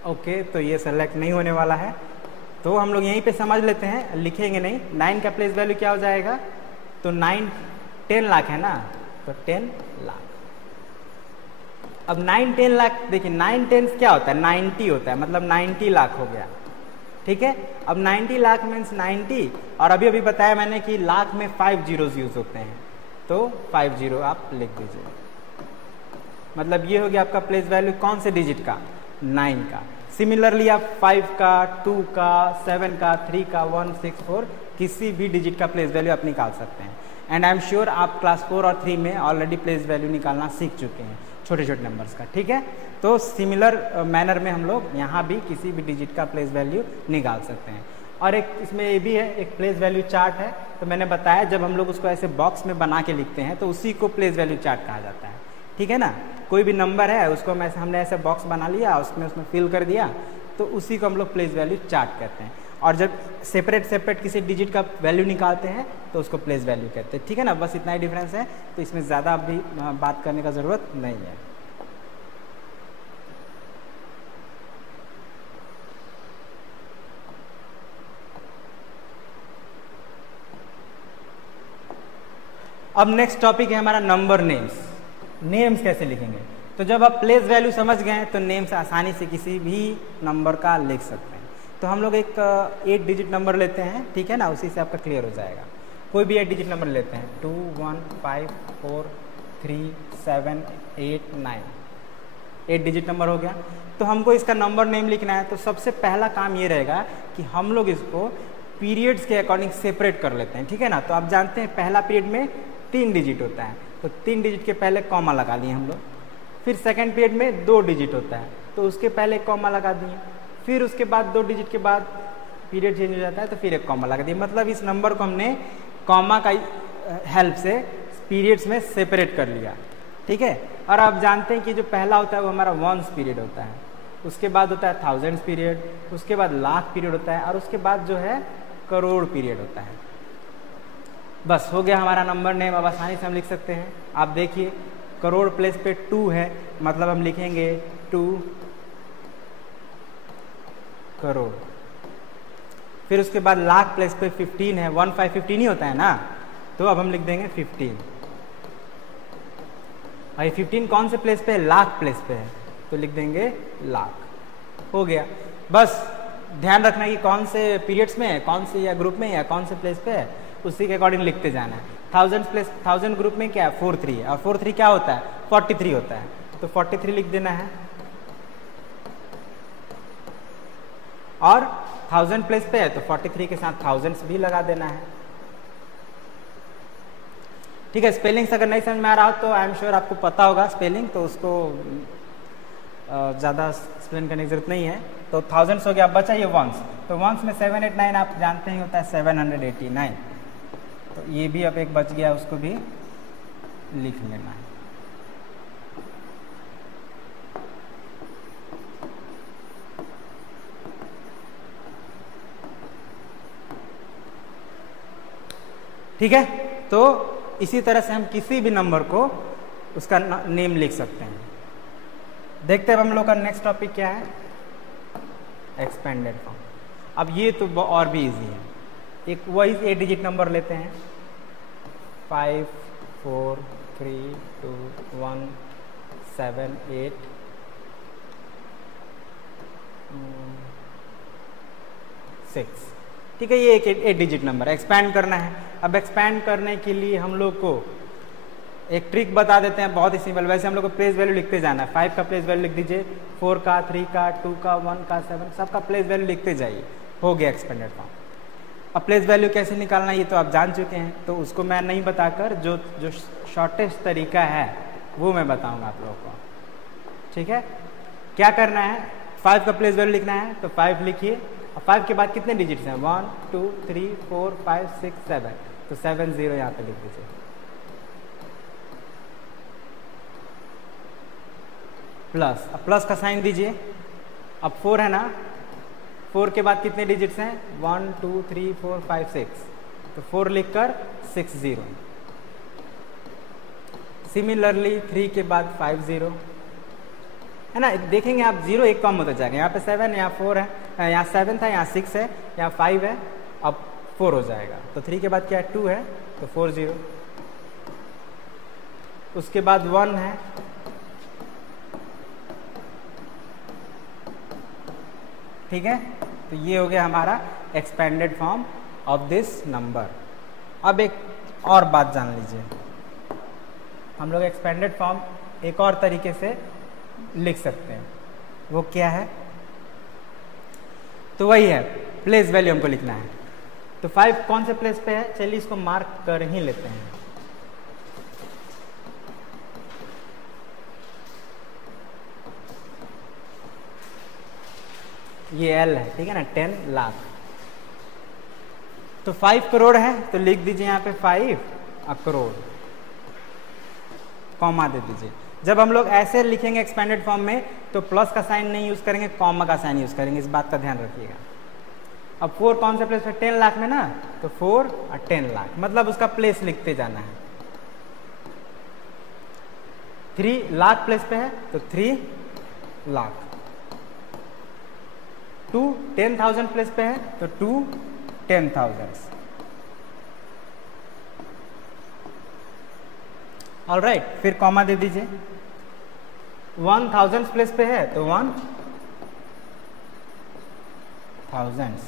ओके, तो ये सेलेक्ट नहीं होने वाला है, तो हम लोग यहीं पे समझ लेते हैं, लिखेंगे नहीं। 9 का प्लेस वैल्यू क्या हो जाएगा, तो 9 10 लाख है ना, तो 10 लाख। अब 9 10 लाख देखिए, 9 10 क्या होता है, 90 होता है, मतलब 90 लाख हो गया, ठीक है। अब 90 लाख मीन्स 90, और अभी अभी बताया मैंने कि लाख में 5 जीरोज यूज होते हैं, तो 50 आप लिख दीजिए। मतलब ये हो गया आपका प्लेस वैल्यू कौन से डिजिट का, 9 का। सिमिलरली आप 5 का, 2 का, 7 का, 3 का, 1 6 4 किसी भी डिजिट का प्लेस वैल्यू आप निकाल सकते हैं। एंड आई एम श्योर आप क्लास 4 और 3 में ऑलरेडी प्लेस वैल्यू निकालना सीख चुके हैं छोटे छोटे नंबर्स का, ठीक है। तो सिमिलर मैनर में हम लोग यहाँ भी किसी भी डिजिट का प्लेस वैल्यू निकाल सकते हैं। और एक इसमें ये भी है, एक प्लेस वैल्यू चार्ट है। तो मैंने बताया जब हम लोग उसको ऐसे बॉक्स में बना के लिखते हैं तो उसी को प्लेस वैल्यू चार्ट कहा जाता है, ठीक है ना। कोई भी नंबर है उसको हमने ऐसे बॉक्स बना लिया, उसमें फिल कर दिया, तो उसी को हम लोग प्लेस वैल्यू चार्ट कहते हैं। और जब सेपरेट किसी डिजिट का वैल्यू निकालते हैं तो उसको प्लेस वैल्यू कहते हैं, ठीक है ना। बस इतना ही डिफरेंस है, तो इसमें ज़्यादा अभी बात करने का ज़रूरत नहीं है। अब नेक्स्ट टॉपिक है हमारा नंबर नेम्स। नेम्स कैसे लिखेंगे? तो जब आप प्लेस वैल्यू समझ गए तो नेम्स आसानी से किसी भी नंबर का लिख सकते हैं। तो हम लोग एक 8 डिजिट नंबर लेते हैं, ठीक है ना, उसी से आपका क्लियर हो जाएगा। कोई भी 8 डिजिट नंबर लेते हैं, 2 1 5 4 3 7 8 9, 8 डिजिट नंबर हो गया। तो हमको इसका नंबर नेम लिखना है, तो सबसे पहला काम ये रहेगा कि हम लोग इसको पीरियड्स के अकॉर्डिंग सेपरेट कर लेते हैं, ठीक है ना। तो आप जानते हैं पहला पीरियड में 3 डिजिट होता है, तो 3 डिजिट के पहले कॉमा लगा लिए हम लोग। फिर सेकंड पीरियड में 2 डिजिट होता है, तो उसके पहले कॉमा लगा दिए। फिर उसके बाद 2 डिजिट के बाद पीरियड चेंज हो जाता है, तो फिर एक कॉमा लगा दिए। मतलब इस नंबर को हमने कॉमा का हेल्प से पीरियड्स में सेपरेट कर लिया, ठीक है। और आप जानते हैं कि जो पहला होता है वो हमारा वंस पीरियड होता है, उसके बाद होता है थाउजेंड्स पीरियड, उसके बाद लाख पीरियड होता है, और उसके बाद जो है करोड़ पीरियड होता है। बस हो गया हमारा नंबर नेम। अब आसानी से हम लिख सकते हैं। आप देखिए करोड़ प्लेस पे 2 है, मतलब हम लिखेंगे 2 करोड़। फिर उसके बाद लाख प्लेस पे 15 है, 1 5 15 ही होता है ना, तो अब हम लिख देंगे 15। और 15 कौन से प्लेस पे है? लाख प्लेस पे है, तो लिख देंगे लाख। हो गया। बस ध्यान रखना कि कौन से पीरियड्स में है, कौन से या ग्रुप में है, या कौन से प्लेस पे है, उसी के अकॉर्डिंग लिखते जाना है। 1000 ग्रुप में क्या है? 43 है, और 43 क्या होता है? 43 होता है, तो 43 लिख देना है। और 1000 प्लेस पे है तो 43 के साथ थाउजेंड्स भी लगा देना है, ठीक है। स्पेलिंग्स अगर नहीं समझ में आ रहा हो तो आई एम श्योर आपको पता होगा स्पेलिंग, तो उसको ज़्यादा एक्सप्लेन करने की जरूरत नहीं है। तो थाउजेंड्स हो गया। अब बचा ये वंस, तो वंस में 789 आप जानते ही होता है 789, तो ये भी अब एक बच गया, उसको भी लिख लेना है। ठीक है, तो इसी तरह से हम किसी भी नंबर को उसका नेम लिख सकते हैं। देखते हैं हम लोग का नेक्स्ट टॉपिक क्या है, एक्सपेंडेड फॉर्म। अब ये तो और भी इजी है। एक वही 8 डिजिट नंबर लेते हैं, 5 4 3 2 1 7 8 6, ठीक है। ये एक 8 डिजिट नंबर एक्सपैंड करना है। अब एक्सपैंड करने के लिए हम लोग को एक ट्रिक बता देते हैं, बहुत ही सिंपल। वैसे हम लोग को प्लेस वैल्यू लिखते जाना है। 5 का प्लेस वैल्यू लिख दीजिए, 4 का, 3 का, 2 का, 1 का, 7, सबका प्लेस वैल्यू लिखते जाइए। हो गया एक्सपेंडेड फॉर्म। अब प्लेस वैल्यू कैसे निकालना है ये तो आप जान चुके हैं, तो उसको मैं नहीं बताकर जो शॉर्टेस्ट तरीका है वो मैं बताऊंगा आप लोगों को, ठीक है। क्या करना है, 5 का प्लेस वैल्यू लिखना है, तो 5 लिखिए। और 5 के बाद कितने डिजिट्स हैं? 1 2 3 4 5 6 7, तो 7 0 यहाँ पे लिख दीजिए। प्लस, अब प्लस का साइन दीजिए। अब 4 है ना, 4 के बाद कितने डिजिट्स हैं? 1 2 3 4 5 6, तो 4 लिखकर 6 0। सिमिलरली 3 के बाद 5 0 है ना। देखेंगे आप 0 एक कम होता जाएगा। यहाँ पे 7, यहाँ 4 है, यहाँ 7 था, यहाँ 6 है, यहाँ 5 है, अब 4 हो जाएगा। तो 3 के बाद क्या है? 2 है, तो 4 0। उसके बाद 1 है, ठीक है। तो ये हो गया हमारा expanded form of this number. अब एक और बात जान लीजिए, हम लोग एक्सपेंडेड फॉर्म एक और तरीके से लिख सकते हैं। वो क्या है? तो वही है, प्लेस वैल्यू हमको लिखना है। तो 5 कौन से प्लेस पे है? चलिए इसको मार्क कर ही लेते हैं। ये एल है, ठीक है ना, 10 लाख। तो 5 करोड़ है तो लिख दीजिए यहाँ पे 5 करोड़, कॉमा दे दीजिए। जब हम लोग ऐसे लिखेंगे एक्सपेंडेड फॉर्म में तो प्लस का साइन नहीं यूज करेंगे, कॉमा का साइन यूज करेंगे, इस बात का ध्यान रखिएगा। अब 4 कौन सा प्लेस है, 10 लाख में ना, तो 4 और 10 लाख, मतलब उसका प्लेस लिखते जाना है। 3 लाख प्लेस पे है तो 3 लाख। 2 10,000 प्लेस पे है तो 2 10,000। ऑलराइट, फिर कॉमा दे दीजिए। 1,000 प्लेस पे है तो 1,000।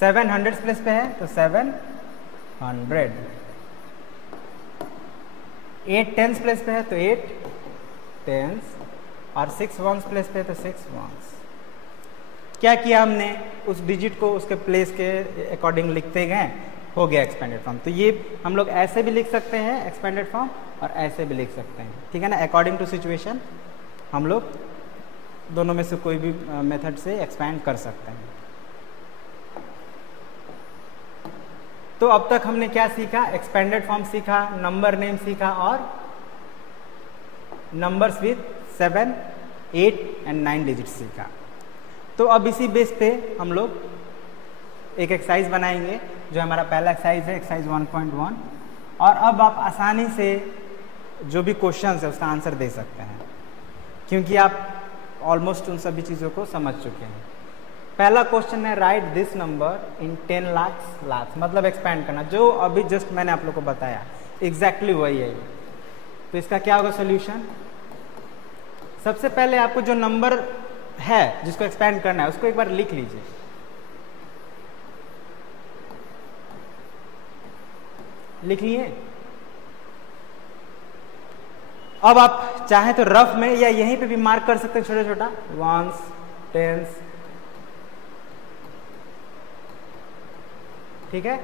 700 प्लेस पे है तो 700। 8 टेंस प्लेस पे है तो 8 टेंस, और 6 वंस प्लेस पे है तो 6 वंस। क्या किया हमने, उस डिजिट को उसके प्लेस के अकॉर्डिंग लिखते गए, हो गया एक्सपेंडेड फॉर्म। तो ये हम लोग ऐसे भी लिख सकते हैं एक्सपेंडेड फॉर्म, और ऐसे भी लिख सकते हैं, ठीक है ना, अकॉर्डिंग टू सिचुएशन हम लोग दोनों में से कोई भी मेथड से एक्सपेंड कर सकते हैं। तो अब तक हमने क्या सीखा, एक्सपेंडेड फॉर्म सीखा, नंबर नेम सीखा, और नंबर्स विथ 7, 8 एंड 9 डिजिट्स सीखा। तो अब इसी बेस पे हम लोग एक एक्सरसाइज बनाएंगे, जो हमारा पहला एक्सरसाइज है, एक्सरसाइज 1.1। और अब आप आसानी से जो भी क्वेश्चन है उसका आंसर दे सकते हैं, क्योंकि आप ऑलमोस्ट उन सभी चीज़ों को समझ चुके हैं। पहला क्वेश्चन है, right this number in 10 lakh, मतलब एक्सपेंड करना, जो अभी जस्ट मैंने आप लोग को बताया, एग्जैक्टली वही है। तो इसका क्या होगा सोल्यूशन। सबसे पहले आपको जो नंबर है जिसको एक्सपेंड करना है उसको एक बार लिख लीजिए। लिख लिए। अब आप चाहे तो रफ में या यहीं पे भी मार्क कर सकते हैं छोटा छोटा, वंस, टेंस, ठीक है।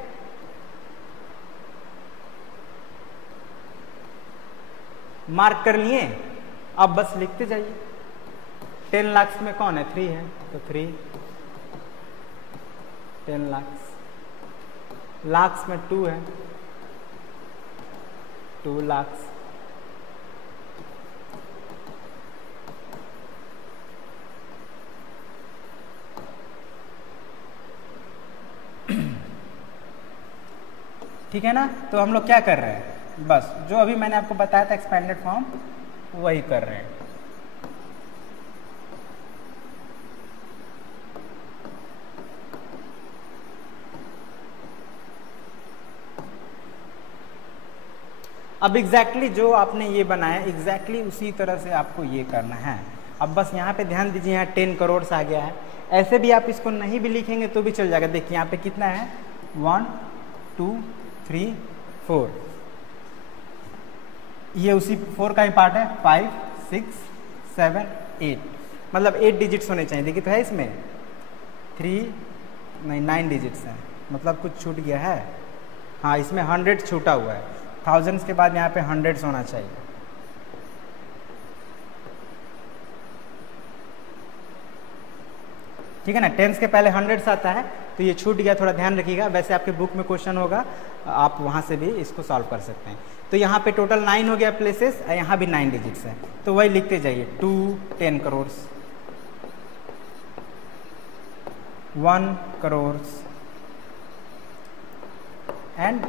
मार्क कर लिए, अब बस लिखते जाइए। 10 लाख में कौन है, 3 है तो 3, 10 लाख में 2 है, 2 लाख, ठीक है ना। तो हम लोग क्या कर रहे हैं, बस जो अभी मैंने आपको बताया था एक्सपेंडेड फॉर्म वही कर रहे हैं। अब एग्जैक्टली जो आपने ये बनाया एग्जैक्टली उसी तरह से आपको ये करना है। अब बस यहाँ पे ध्यान दीजिए, यहाँ 10 करोड़ आ गया है। ऐसे भी आप इसको नहीं भी लिखेंगे तो भी चल जाएगा। देखिए यहाँ पे कितना है, 1 2 3 4, ये उसी 4 का ही पार्ट है। 5 6 7 8, मतलब 8 डिजिट्स होने चाहिए। देखिए तो है इसमें 9 डिजिट्स हैं, मतलब कुछ छूट गया है। हाँ, इसमें 100 छूटा हुआ है। थाउजेंड्स के बाद यहाँ पे 100 होना चाहिए। ठीक है ना, टेंस के पहले 100 आता है तो ये छूट गया, थोड़ा ध्यान रखिएगा। वैसे आपके बुक में क्वेश्चन होगा, आप वहाँ से भी इसको सॉल्व कर सकते हैं। तो यहाँ पे टोटल 9 हो गया प्लेसेस, यहाँ भी 9 डिजिट्स है, तो वही लिखते जाइए। 2 10 करोड़, 1 करोड़, एंड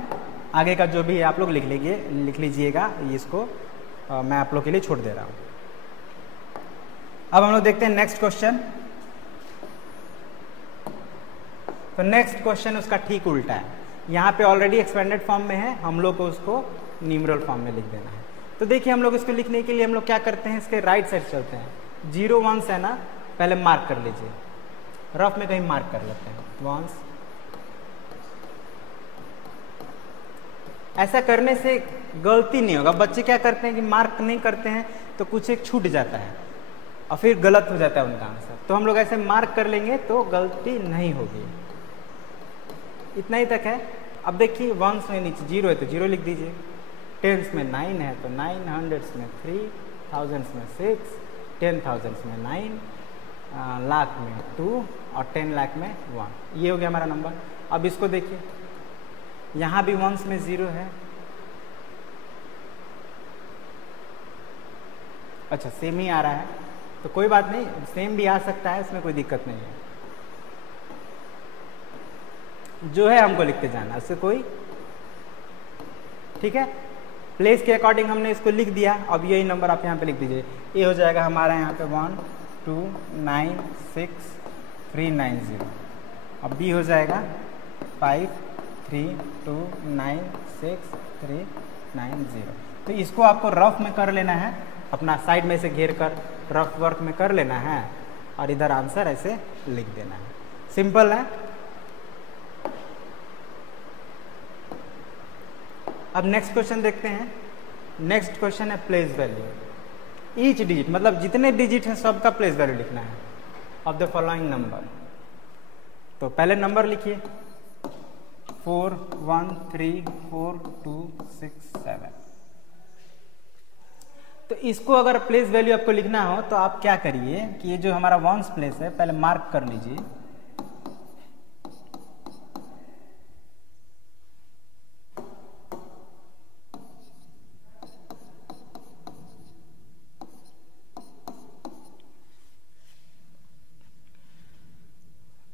आगे का जो भी है आप लोग लिख लीजिएगा। इसको मैं आप लोग के लिए छोड़ दे रहा हूँ। अब हम लोग देखते हैं नेक्स्ट क्वेश्चन। तो नेक्स्ट क्वेश्चन उसका ठीक उल्टा है। यहाँ पे ऑलरेडी एक्सपेंडेड फॉर्म में है, हम लोग को उसको न्यूमरल फॉर्म में लिख देना है। तो देखिए हम लोग इसको लिखने के लिए हम लोग क्या करते हैं, इसके राइट साइड चलते हैं। 0 1 है ना, पहले मार्क कर लीजिए, रफ में कहीं मार्क कर लेते हैं 1। ऐसा करने से गलती नहीं होगा। बच्चे क्या करते हैं कि मार्क नहीं करते हैं तो कुछ एक छूट जाता है और फिर गलत हो जाता है उनका आंसर। तो हम लोग ऐसे मार्क कर लेंगे तो गलती नहीं होगी। इतना ही तक है। अब देखिए 1 में नीचे 0 है तो 0 लिख दीजिए, 10s में 9 है तो 9, 100s में 3, 1000s में 6, 10,000s में 9, लाख में 2 और 10 लाख में 1, ये हो गया हमारा नंबर। अब इसको देखिए, यहाँ भी वंस में 0 है, अच्छा सेम ही आ रहा है तो कोई बात नहीं, सेम भी आ सकता है, इसमें कोई दिक्कत नहीं है। जो है हमको लिखते जाना, उससे कोई, ठीक है। प्लेस के अकॉर्डिंग हमने इसको लिख दिया। अब यही नंबर आप यहाँ पे लिख दीजिए, ये हो जाएगा हमारा यहाँ पे 1296390। अब बी हो जाएगा 53296390। तो इसको आपको रफ में कर लेना है, अपना साइड में से घेर कर रफ वर्क में कर लेना है और इधर आंसर ऐसे लिख देना है। सिंपल है। अब नेक्स्ट क्वेश्चन देखते हैं। नेक्स्ट क्वेश्चन है प्लेस वैल्यू। ईच डिजिट मतलब जितने डिजिट हैं सबका प्लेस वैल्यू लिखना है ऑफ द फॉलोइंग नंबर। तो पहले नंबर लिखिए 4 1 3 4 2 6 7। तो इसको अगर प्लेस वैल्यू आपको लिखना हो तो आप क्या करिए कि ये जो हमारा वंस प्लेस है पहले मार्क कर लीजिए।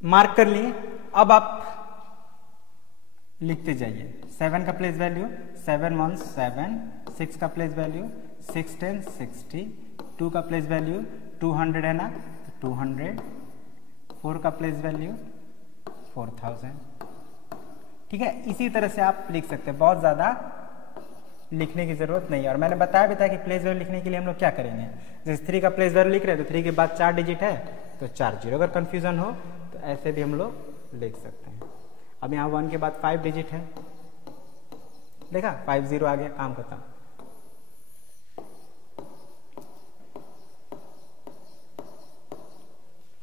मार्क कर लिए। अब आप लिखते जाइए 7 का प्लेस वैल्यू 7 1 7, 6 का प्लेस वैल्यू 6 10 60, 2 का प्लेस वैल्यू 200 है ना, 200, 4 का प्लेस वैल्यू 4000। ठीक है, इसी तरह से आप लिख सकते हैं, बहुत ज़्यादा लिखने की जरूरत नहीं है। और मैंने बताया भी था कि प्लेस वैल्यू लिखने के लिए हम लोग क्या करेंगे, जैसे 3 का प्लेस वैल्यू लिख रहे हैं तो 3 के बाद 4 डिजिट है तो 4 जीरो। अगर कंफ्यूजन हो तो ऐसे भी हम लोग लिख सकते हैं। अब यहाँ 1 के बाद 5 डिजिट है, देखा 5 0 आ गया, काम खत्म।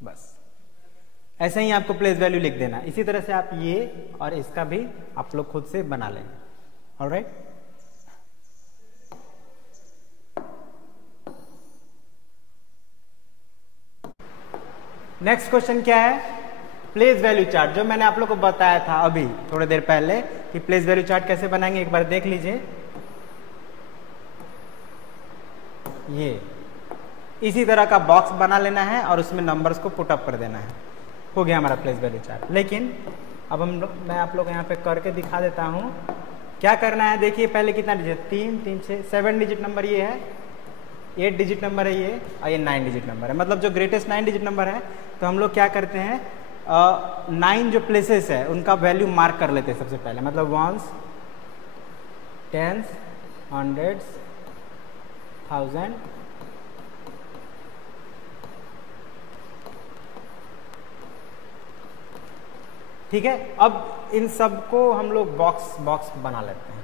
बस ऐसे ही आपको प्लेस वैल्यू लिख देना। इसी तरह से आप ये और इसका भी आप लोग खुद से बना लेंगे। ऑलराइट, नेक्स्ट क्वेश्चन क्या है, प्लेस वैल्यू चार्ट। जो मैंने आप लोग को बताया था अभी थोड़ी देर पहले कि प्लेस वैल्यू चार्ट कैसे बनाएंगे, एक बार देख लीजिए। ये इसी तरह का बॉक्स बना लेना है और उसमें नंबर्स को पुट अप कर देना है, हो गया हमारा प्लेस वैल्यू चार्ट। लेकिन अब मैं आप लोग यहाँ पे करके दिखा देता हूँ क्या करना है। देखिए पहले कितना डिजिट, 3 3 6 7 डिजिट नंबर ये है, 8 डिजिट नंबर है ये, और ये 9 डिजिट नंबर है। मतलब जो ग्रेटेस्ट 9 डिजिट नंबर है तो हम लोग क्या करते हैं, 9 जो प्लेसेस है उनका वैल्यू मार्क कर लेते हैं सबसे पहले। मतलब 1s 10s 100s 1000, ठीक है। अब इन सबको हम लोग बॉक्स बना लेते हैं।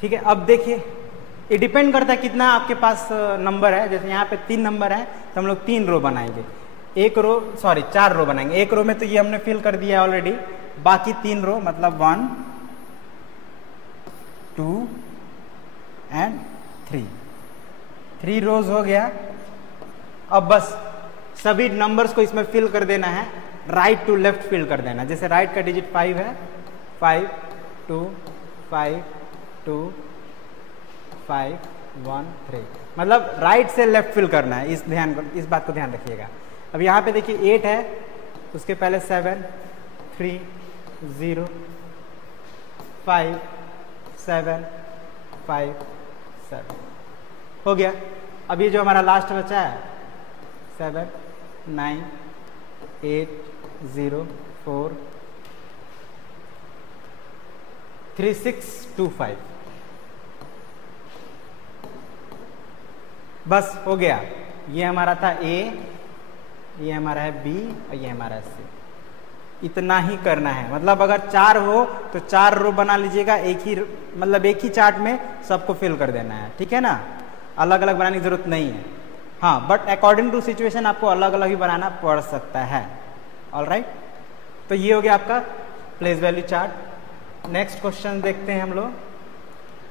ठीक है, अब देखिए ये डिपेंड करता है कितना आपके पास नंबर है। जैसे यहाँ पे 3 नंबर है तो हम लोग 3 रो बनाएंगे, 4 रो बनाएंगे। एक रो में तो ये हमने फिल कर दिया ऑलरेडी, बाकी 3 रो मतलब 1 2 एंड 3 रोज हो गया। अब बस सभी नंबर्स को इसमें फिल कर देना है, राइट टू लेफ्ट फिल कर देना। जैसे राइट का डिजिट 5 है, 5 2 5 2 5 1 3, मतलब राइट से लेफ्ट फिल करना है। इस बात को ध्यान रखिएगा। अब यहाँ पे देखिए 8 है, उसके पहले 7 3 0 5 7 5 7 हो गया। अब ये जो हमारा लास्ट बचा है 7 9 8 0 4 3 6 2 5, बस हो गया। ये हमारा था A, ये हमारा है B और ये हमारा है C। इतना ही करना है। मतलब अगर 4 हो तो 4 रो बना लीजिएगा, एक ही चार्ट में सबको फिल कर देना है, ठीक है ना। अलग अलग बनाने की जरूरत नहीं है। हाँ, बट अकॉर्डिंग टू सिचुएशन आपको अलग अलग ही बनाना पड़ सकता है। ऑलराइट, तो ये हो गया आपका place value chart. Next question देखते हैं हम लोग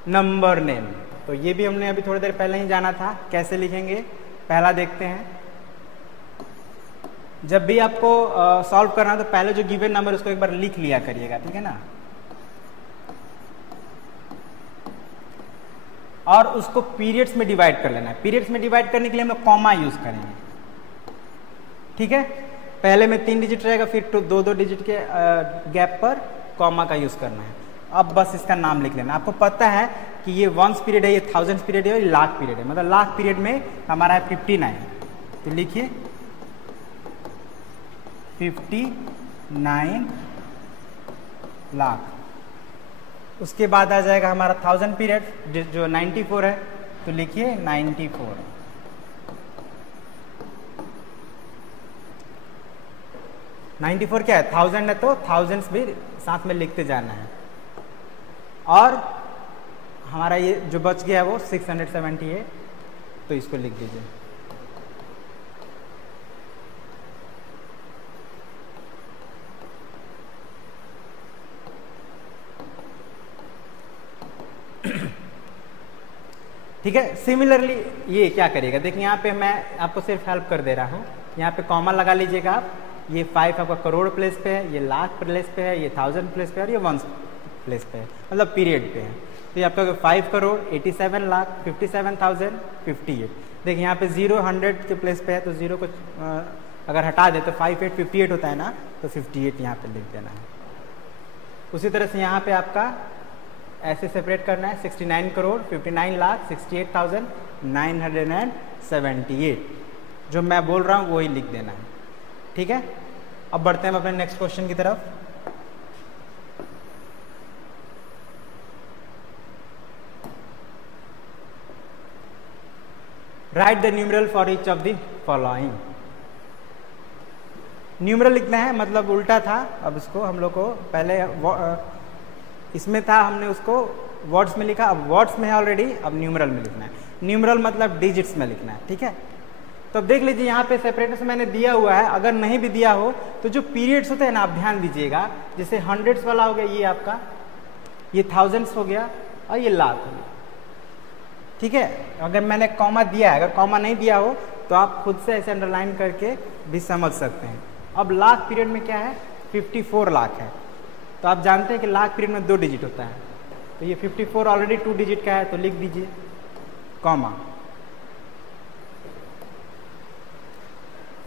नंबर नेम। तो ये भी हमने अभी थोड़ी देर पहले ही जाना था, कैसे लिखेंगे पहला देखते हैं। जब भी आपको सॉल्व करना तो पहले जो गिवन नंबर उसको एक बार लिख लिया करिएगा, ठीक है ना। और उसको पीरियड्स में डिवाइड कर लेना है। पीरियड्स में डिवाइड करने के लिए हम लोग कॉमा यूज करेंगे, ठीक है। पहले में 3 डिजिट रहेगा, फिर 2-2 डिजिट के गैप पर कॉमा का यूज करना है। अब बस इसका नाम लिख लेना। आपको पता है कि ये वंस पीरियड है, ये थाउजेंड्स पीरियड है, ये लाख पीरियड है। मतलब लाख पीरियड में हमारा है 59। तो लिखिए 59 लाख। उसके बाद आ जाएगा हमारा 1000 पीरियड जो 94 है, तो लिखिए 94। क्या है, 1000 है तो थाउजेंड्स भी साथ में लिखते जाना है। और हमारा ये जो बच गया है वो 678, तो इसको लिख दीजिए। ठीक है। सिमिलरली ये क्या करिएगा, देखिए यहाँ पे मैं आपको सिर्फ हेल्प कर दे रहा हूँ। यहाँ पे कॉमा लगा लीजिएगा आप। ये 5 आपका करोड़ प्लेस पे है, ये लाख प्लेस पे है, ये 1000 प्लेस पे है और ये वंस प्लेस पे है, मतलब पीरियड पे है। तो ये आपका 5 करोड़ 87 लाख 57,000 58। देखिए यहाँ पे 0 100 के प्लेस पे है, तो 0 को अगर हटा दे तो 58 होता है ना, तो 58 यहाँ पे लिख देना है। उसी तरह से यहाँ पे आपका ऐसे सेपरेट करना है, 69 करोड़ 59 लाख 68,978। जो मैं बोल रहा हूँ वही लिख देना है, ठीक है। अब बढ़ते हैं अपने नेक्स्ट क्वेश्चन की तरफ। Right the numeral for each of the following. Numeral लिखना है, मतलब उल्टा था। अब इसको हम लोग को पहले इसमें था, हमने उसको वर्ड्स में लिखा, अब वर्ड्स में है ऑलरेडी, अब न्यूमरल में लिखना है। न्यूमरल मतलब डिजिट्स में लिखना है, ठीक है। तो अब देख लीजिए यहाँ पे सेपरेटर्स मैंने दिया हुआ है। अगर नहीं भी दिया हो तो जो पीरियड्स होते हैं ना, आप ध्यान दीजिएगा। जैसे हंड्रेड्स वाला हो गया ये आपका, ये थाउजेंड्स हो गया और ये लाख हो गया, ठीक है। अगर मैंने कॉमा दिया है, अगर कॉमा नहीं दिया हो तो आप खुद से ऐसे अंडरलाइन करके भी समझ सकते हैं। अब लाख पीरियड में क्या है, 54 लाख है। तो आप जानते हैं कि लाख पीरियड में 2 डिजिट होता है, तो ये 54 ऑलरेडी 2 डिजिट का है, तो लिख दीजिए कॉमा।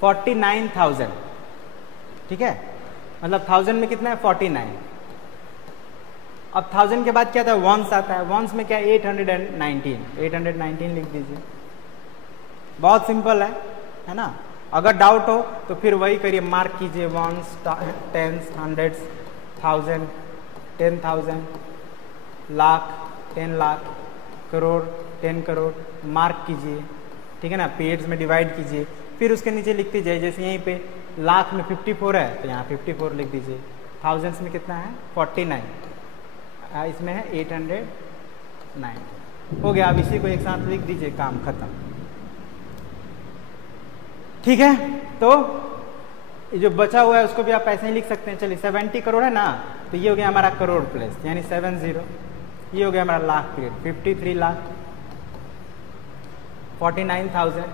49,000, ठीक है, मतलब 1000 में कितना है 49। अब 1000 के बाद क्या था, वंस आता है। वंस में क्या है 819 लिख दीजिए। बहुत सिंपल है ना। अगर डाउट हो तो फिर वही करिए, मार्क कीजिए ones, tens, hundreds, 1000, 10,000, lakh, 10 lakh, crore, 10 crore, mark कीजिए, ठीक है ना। पीरियड्स में डिवाइड कीजिए, फिर उसके नीचे लिखते जाइए। जैसे यहीं पे लाख में 54 है तो यहाँ 54 लिख दीजिए। थाउजेंड्स में कितना है 49, इसमें है 809, हो गया। अब इसी को एक साथ लिख दीजिए, काम खत्म, ठीक है। तो ये जो बचा हुआ है उसको भी आप ऐसे ही लिख सकते हैं। चलिए 70 करोड़ है ना, तो ये हो गया हमारा करोड़ प्लेस, यानी 70। ये हो गया हमारा लाख पीरियड, 53 लाख 49,000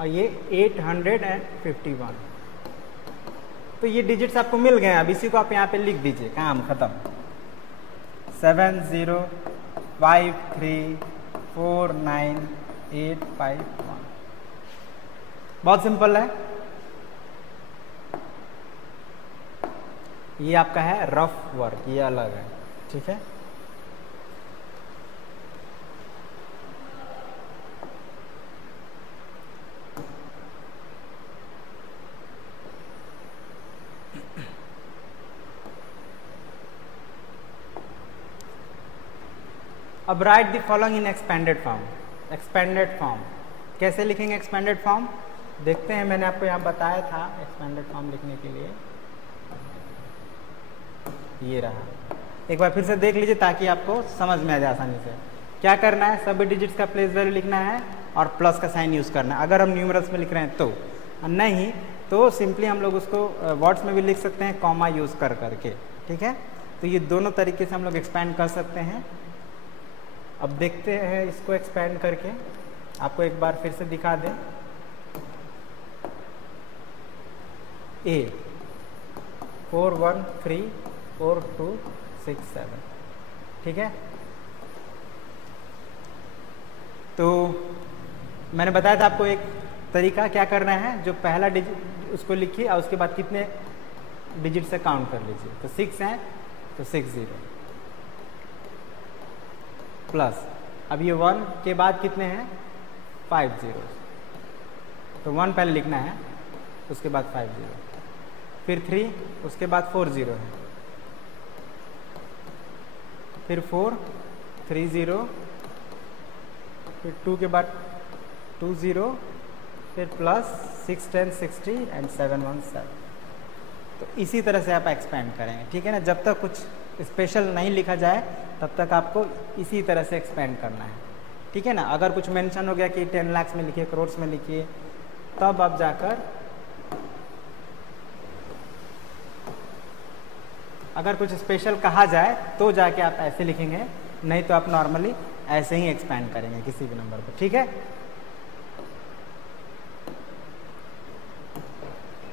और ये 851। तो ये डिजिट्स आपको मिल गए। अब इसी को आप यहाँ पे लिख दीजिए, काम खत्म। 705349,851। बहुत सिंपल है। ये आपका है रफ वर्क, ये अलग है, ठीक है। अब right the following in expanded form. Expanded form कैसे लिखेंगे? एक्सपेंडेड फॉर्म देखते हैं, मैंने आपको यहाँ बताया था एक्सपेंडेड फॉर्म लिखने के लिए। ये रहा, एक बार फिर से देख लीजिए ताकि आपको समझ में आ जाए आसानी से। क्या करना है, सभी डिजिट्स का प्लेस वैल्यू लिखना है और प्लस का साइन यूज करना है अगर हम न्यूमरल्स में लिख रहे हैं तो। नहीं तो सिंपली हम लोग उसको वर्ड्स में भी लिख सकते हैं कॉमा यूज कर करके, ठीक है। तो तो ये दोनों तरीके से हम लोग एक्सपैंड कर सकते हैं। अब देखते हैं इसको एक्सपैंड करके, आपको एक बार फिर से दिखा दें। ए 4 1 3 4 2 6 7, ठीक है। तो मैंने बताया था आपको एक तरीका क्या करना है, जो पहला डिजिट उसको लिखिए और उसके बाद कितने डिजिट से काउंट कर लीजिए। तो 6 है तो 6 0 प्लस, अब ये 1 के बाद कितने हैं 5 0, तो 1 पहले लिखना है, उसके बाद 5 0, फिर 3, उसके बाद 4 0 है, फिर 4 3 0, फिर 2 के बाद 2 0, फिर प्लस 6 10 60 एंड 7 1 7। तो इसी तरह से आप एक्सपेंड करेंगे, ठीक है ना। जब तक कुछ स्पेशल नहीं लिखा जाए तब तक आपको इसी तरह से एक्सपेंड करना है, ठीक है ना। अगर कुछ मेंशन हो गया कि 10 लाख में लिखिए, करोड़ में लिखिए, तब आप जाकर, अगर कुछ स्पेशल कहा जाए तो जाके आप ऐसे लिखेंगे, नहीं तो आप नॉर्मली ऐसे ही एक्सपेंड करेंगे किसी भी नंबर को, ठीक है।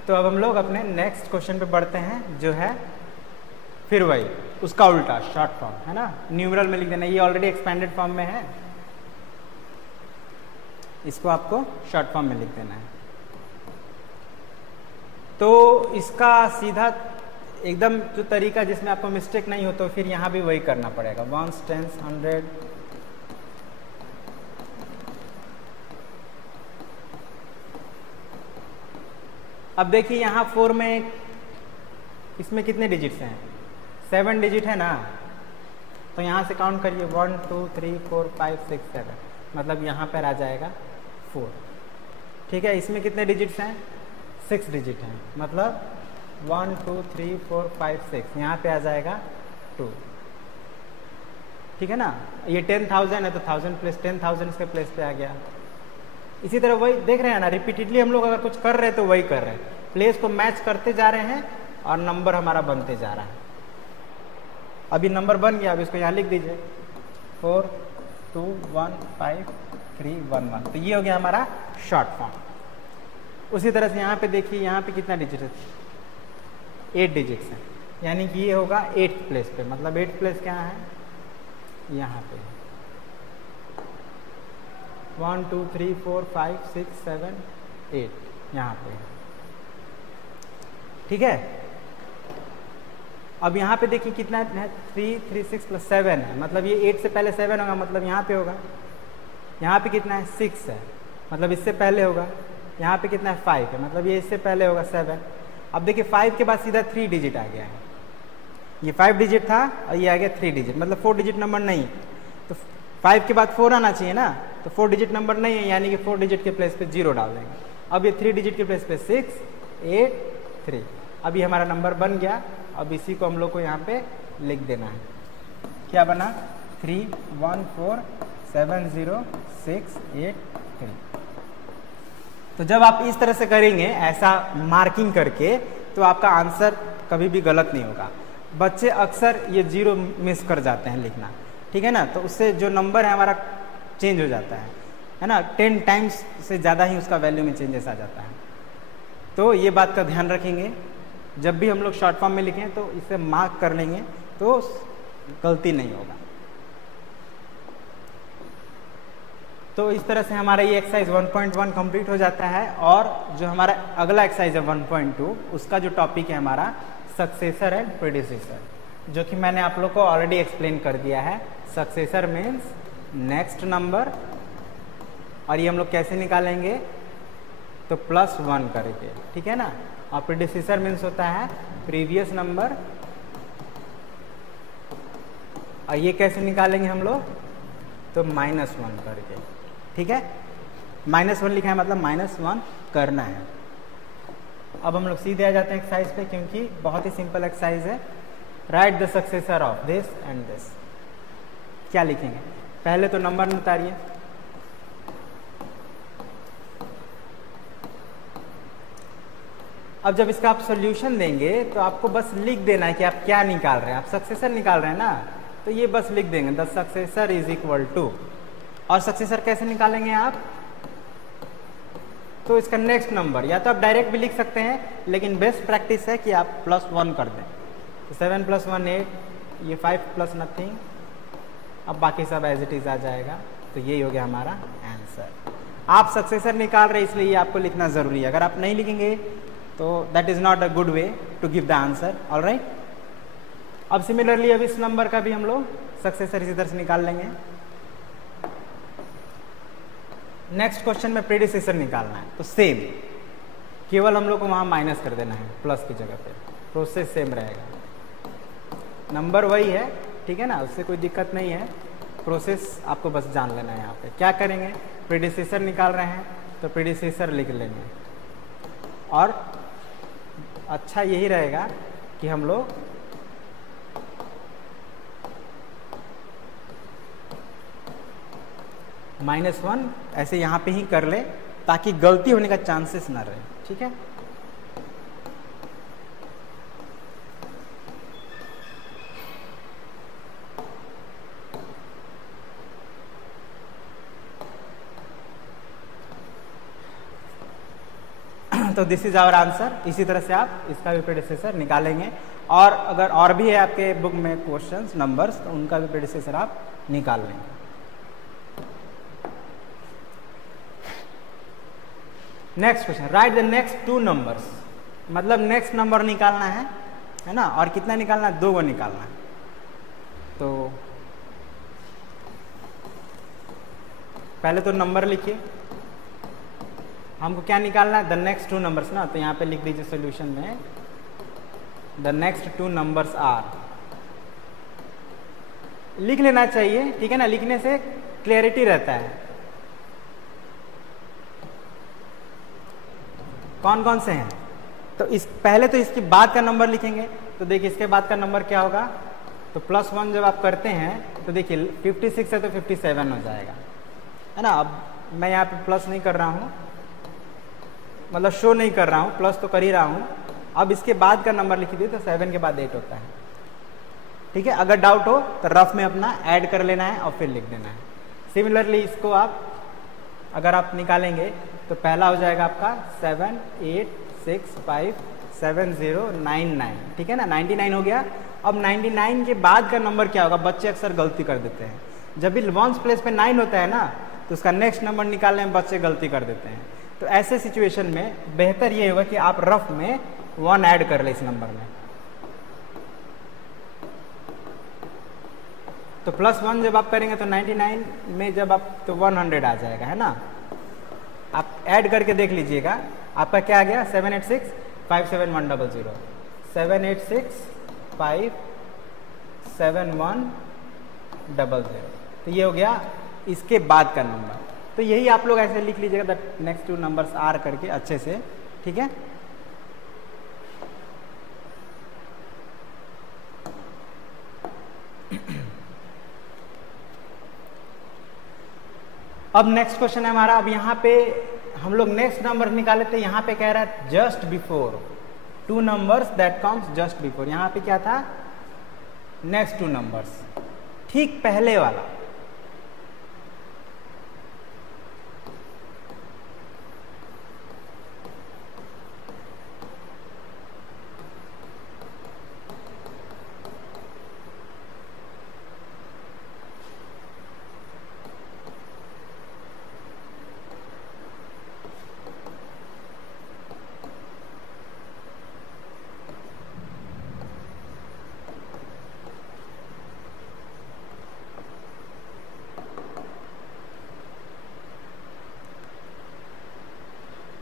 तो अब हम लोग अपने नेक्स्ट क्वेश्चन पे बढ़ते हैं, जो है फिर वही उसका उल्टा शॉर्ट फॉर्म, है ना। न्यूमरल में लिख देना, ये ऑलरेडी एक्सपेंडेड फॉर्म में है, इसको आपको शॉर्ट फॉर्म में लिख देना है। तो इसका सीधा एकदम जो तरीका जिसमें आपको मिस्टेक नहीं हो, तो फिर यहाँ भी वही करना पड़ेगा, 1s 10s 100। अब देखिए यहाँ 4 में, इसमें कितने डिजिट्स हैं 7 डिजिट है ना, तो यहाँ से काउंट करिए 1 2 3 4 5 6 7, मतलब यहाँ पर आ जाएगा 4, ठीक है। इसमें कितने डिजिट्स हैं 6 डिजिट हैं, मतलब 1 2 3 4 5 6, यहाँ पे आ जाएगा 2, ठीक है ना। ये 10,000 है तो 1000 प्लस 10,000 इसके प्लेस पे आ गया। इसी तरह वही देख रहे हैं ना, रिपीटेडली हम लोग अगर कुछ कर रहे हैं तो वही कर रहे हैं, प्लेस को मैच करते जा रहे हैं और नंबर हमारा बनते जा रहा है। अभी नंबर बन गया, अब इसको यहाँ लिख दीजिए 4 2 1 5 3 1 1, तो ये हो गया हमारा शॉर्ट फॉर्म। उसी तरह से यहाँ पे देखिए, यहाँ पे कितना डिजिट है 8 डिजिट्स हैं, यानी कि ये होगा 8th प्लेस पे, मतलब 8th प्लेस क्या है यहाँ पे 1 2 3 4 5 6 7 8 यहाँ पे, ठीक है। अब यहाँ पे देखिए कितना है 3 3 6 प्लस 7 है, मतलब ये 8 से पहले 7 होगा, मतलब यहाँ पे होगा। यहाँ पे कितना है 6 है, मतलब इससे पहले होगा। यहाँ पे कितना है 5 है, मतलब ये इससे पहले होगा 7। अब देखिए 5 के बाद सीधा 3 डिजिट आ गया है, ये 5 डिजिट था और ये आ गया 3 डिजिट, मतलब 4 डिजिट नंबर नहीं, तो 5 के बाद 4 आना चाहिए ना, तो 4 डिजिट नंबर नहीं है, यानी कि 4 डिजिट के प्लेस पे 0 डाल देंगे। अब ये 3 डिजिट के प्लेस पे 6 8 3, अब ये हमारा नंबर बन गया। अब इसी को हम लोग को यहाँ पे लिख देना है, क्या बना 3 1 4 7 0 6 8 3। तो जब आप इस तरह से करेंगे ऐसा मार्किंग करके, तो आपका आंसर कभी भी गलत नहीं होगा। बच्चे अक्सर ये 0 मिस कर जाते हैं लिखना, ठीक है ना, तो उससे जो नंबर है हमारा चेंज हो जाता है ना, 10 टाइम्स से ज़्यादा ही उसका वैल्यू में चेंजेस आ जाता है। तो ये बात का ध्यान रखेंगे, जब भी हम लोग शॉर्ट फॉर्म में लिखें तो इसे मार्क कर लेंगे तो गलती नहीं होगा। तो इस तरह से हमारा ये एक्सरसाइज 1.1 कंप्लीट हो जाता है। और जो हमारा अगला एक्सरसाइज है 1.2, उसका जो टॉपिक है हमारा सक्सेसर एंड प्रेडिसेसर, जो कि मैंने आप लोग को ऑलरेडी एक्सप्लेन कर दिया है। सक्सेसर मीन्स नेक्स्ट नंबर, और ये हम लोग कैसे निकालेंगे, तो +1 करके, ठीक है ना। और प्रेडिसेसर मीन्स होता है प्रीवियस नंबर, और ये कैसे निकालेंगे हम लोग, तो -1 करके, ठीक है। -1 लिखा है मतलब -1 करना है। अब हम लोग सीधे आ जाते हैं एक्सरसाइज पे, क्योंकि बहुत ही सिंपल एक्सरसाइज है। Right the successor of this and this. क्या लिखेंगे, पहले तो नंबर उतारिए, अब जब इसका आप सोल्यूशन देंगे तो आपको बस लिख देना है कि आप क्या निकाल रहे हैं। आप सक्सेसर निकाल रहे हैं ना, तो ये बस लिख देंगे the successor is equal to, और सक्सेसर कैसे निकालेंगे आप, तो इसका नेक्स्ट नंबर, या तो आप डायरेक्ट भी लिख सकते हैं, लेकिन बेस्ट प्रैक्टिस है कि आप +1 कर दें। तो 7 + 1 8, ये 5 प्लस नथिंग, अब बाकी सब एज इट इज आ जाएगा। तो यही हो गया हमारा आंसर। आप सक्सेसर निकाल रहे इसलिए ये आपको लिखना जरूरी है। अगर आप नहीं लिखेंगे तो that is not a good way to give the answer. Alright, अब सिमिलरली अब इस नंबर का भी हम लोग सक्सेसर इसी तरह से निकाल लेंगे। नेक्स्ट क्वेश्चन में प्रेडिसेसर निकालना है, तो सेम, केवल हम लोग को वहां माइनस कर देना है प्लस की जगह पे, प्रोसेस सेम रहेगा, नंबर वही है, ठीक है ना, उससे कोई दिक्कत नहीं है। प्रोसेस आपको बस जान लेना है। यहाँ पे क्या करेंगे, प्रेडिसेसर निकाल रहे हैं तो प्रेडिसेसर लिख लेंगे, और अच्छा यही रहेगा कि हम लोग -1 ऐसे यहाँ पे ही कर ले, ताकि गलती होने का चांसेस ना रहे। ठीक है, तो दिस इज आवर आंसर। इसी तरह से आप इसका भी प्रेडिसेसर निकालेंगे, और अगर और भी है आपके बुक में क्वेश्चंस नंबर्स, तो उनका भी प्रेडिसेसर आप निकाल लेंगे। Next question, right the next 2 numbers, मतलब नेक्स्ट नंबर निकालना है ना, और कितना निकालना है, 2 को निकालना है। तो पहले तो नंबर लिखिए, हमको क्या निकालना है, द नेक्स्ट 2 नंबर्स ना, तो यहाँ पे लिख दीजिए सॉल्यूशन में द नेक्स्ट 2 नंबर्स आर, लिख लेना चाहिए, ठीक है ना, लिखने से क्लियरिटी रहता है। कौन कौन से हैं, तो इस पहले तो इसके बाद का नंबर लिखेंगे, तो देखिए इसके बाद का नंबर क्या होगा, तो +1 जब आप करते हैं तो देखिए 56 है तो 57 हो जाएगा, है ना। अब मैं यहाँ पे प्लस नहीं कर रहा हूँ, मतलब शो नहीं कर रहा हूँ, प्लस तो कर ही रहा हूँ। अब इसके बाद का नंबर लिख दिए तो 7 के बाद 8 होता है। ठीक है, अगर डाउट हो तो रफ में अपना ऐड कर लेना है और फिर लिख देना है। सिमिलरली इसको आप अगर आप निकालेंगे तो पहला हो जाएगा आपका 7 8 6 5 7 0 9 9, ठीक है ना, 99 हो गया। अब 99 के बाद का नंबर क्या होगा, बच्चे अक्सर गलती कर देते हैं, जब भी वंस प्लेस पे 9 होता है ना, तो उसका नेक्स्ट नंबर निकालने में बच्चे गलती कर देते हैं। तो ऐसे सिचुएशन में बेहतर ये होगा कि आप रफ में 1 ऐड कर ले इस नंबर में। तो +1 जब आप करेंगे तो 99 में जब आप तो 100 आ जाएगा, है ना। आप ऐड करके देख लीजिएगा, आपका क्या आ गया, 786 57100, 786 57100। तो ये हो गया इसके बाद का नंबर। तो यही आप लोग ऐसे लिख लीजिएगा, द नेक्स्ट 2 नंबर्स आर करके अच्छे से, ठीक है। अब नेक्स्ट क्वेश्चन है हमारा, अब यहाँ पे हम लोग नेक्स्ट नंबर निकाले थे, यहाँ पे कह रहा है just before 2 numbers that comes just before. यहाँ पे क्या था, नेक्स्ट 2 नंबर्स, ठीक पहले वाला।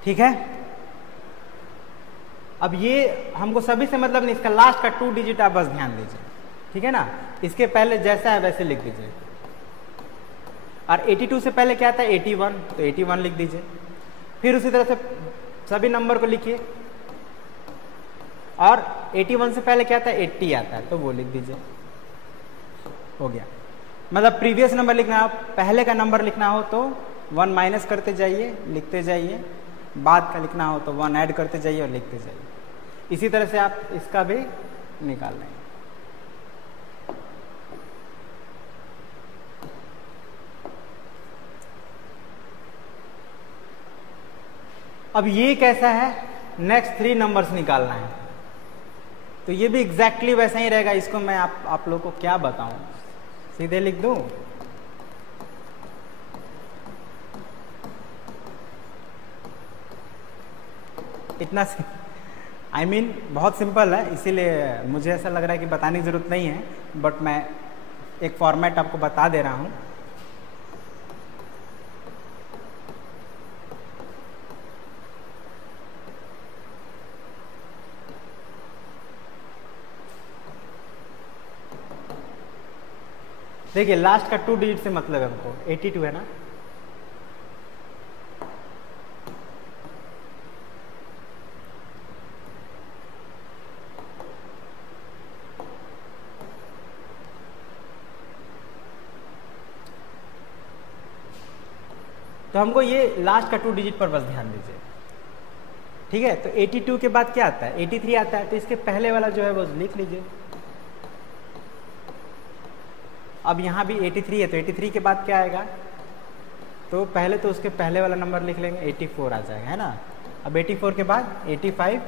ठीक है, अब ये हमको सभी से मतलब नहीं, इसका लास्ट का 2 डिजिट आप बस ध्यान दीजिए, ठीक है ना। इसके पहले जैसा है वैसे लिख दीजिए, और 82 से पहले क्या था, 81, तो 81 लिख दीजिए। फिर उसी तरह से सभी नंबर को लिखिए, और 81 से पहले क्या था, 80 आता है, तो वो लिख दीजिए, हो गया। मतलब प्रीवियस नंबर लिखना हो, पहले का नंबर लिखना हो तो 1 माइनस करते जाइए, लिखते जाइए, बाद का लिखना हो तो 1 ऐड करते जाइए और लिखते जाइए। इसी तरह से आप इसका भी निकाल लेंगे। अब ये कैसा है, नेक्स्ट 3 नंबर्स निकालना है, तो ये भी एग्जैक्टली वैसा ही रहेगा। इसको मैं आप लोगों को क्या बताऊं, सीधे लिख दूं? इतना I mean, बहुत सिंपल है, इसीलिए मुझे ऐसा लग रहा है कि बताने की ज़रूरत नहीं है, बट मैं एक फॉर्मेट आपको बता दे रहा हूँ। देखिए लास्ट का 2 डिजिट से मतलब है हमको 82 है ना, तो हमको ये लास्ट का 2 डिजिट पर बस ध्यान दीजिए, ठीक है। तो 82 के बाद क्या आता है, 83 आता है, तो इसके पहले वाला जो है वो लिख लीजिए। अब यहाँ भी 83 है, तो 83 के बाद क्या आएगा, तो पहले तो उसके पहले वाला नंबर लिख लेंगे, 84 आ जाएगा, है ना। अब 84 के बाद 85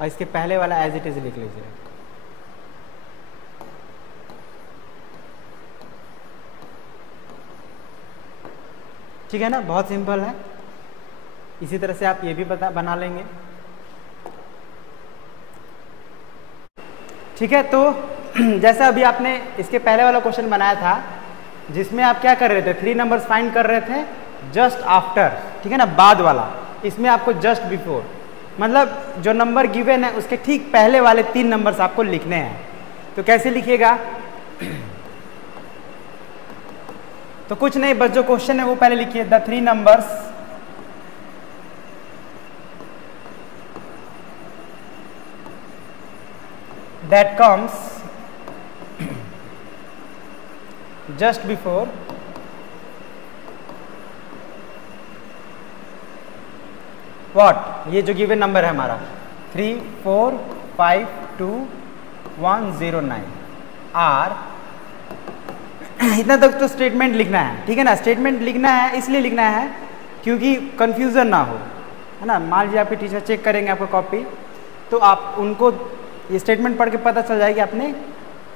और इसके पहले वाला एज इट इज लिख लीजिए। ठीक है ना, बहुत सिंपल है। इसी तरह से आप ये भी बना लेंगे, ठीक है। तो जैसे अभी आपने इसके पहले वाला क्वेश्चन बनाया था, जिसमें आप क्या कर रहे थे, 3 नंबर्स फाइंड कर रहे थे जस्ट आफ्टर, ठीक है ना, बाद वाला। इसमें आपको जस्ट बिफोर, मतलब जो नंबर गिवन है उसके ठीक पहले वाले 3 नंबर्स आपको लिखने हैं। तो कैसे लिखिएगा, तो कुछ नहीं, बस जो क्वेश्चन है वो पहले लिखिए, the 3 numbers that comes just before what, ये जो गिवन नंबर है हमारा 3452109 आर, इतना तक तो स्टेटमेंट लिखना है, ठीक है ना। स्टेटमेंट लिखना है इसलिए लिखना है क्योंकि कंफ्यूजन ना हो, है ना। मान लीजिए आपके टीचर चेक करेंगे आपको कॉपी, तो आप उनको ये स्टेटमेंट पढ़ के पता चल जाएगी आपने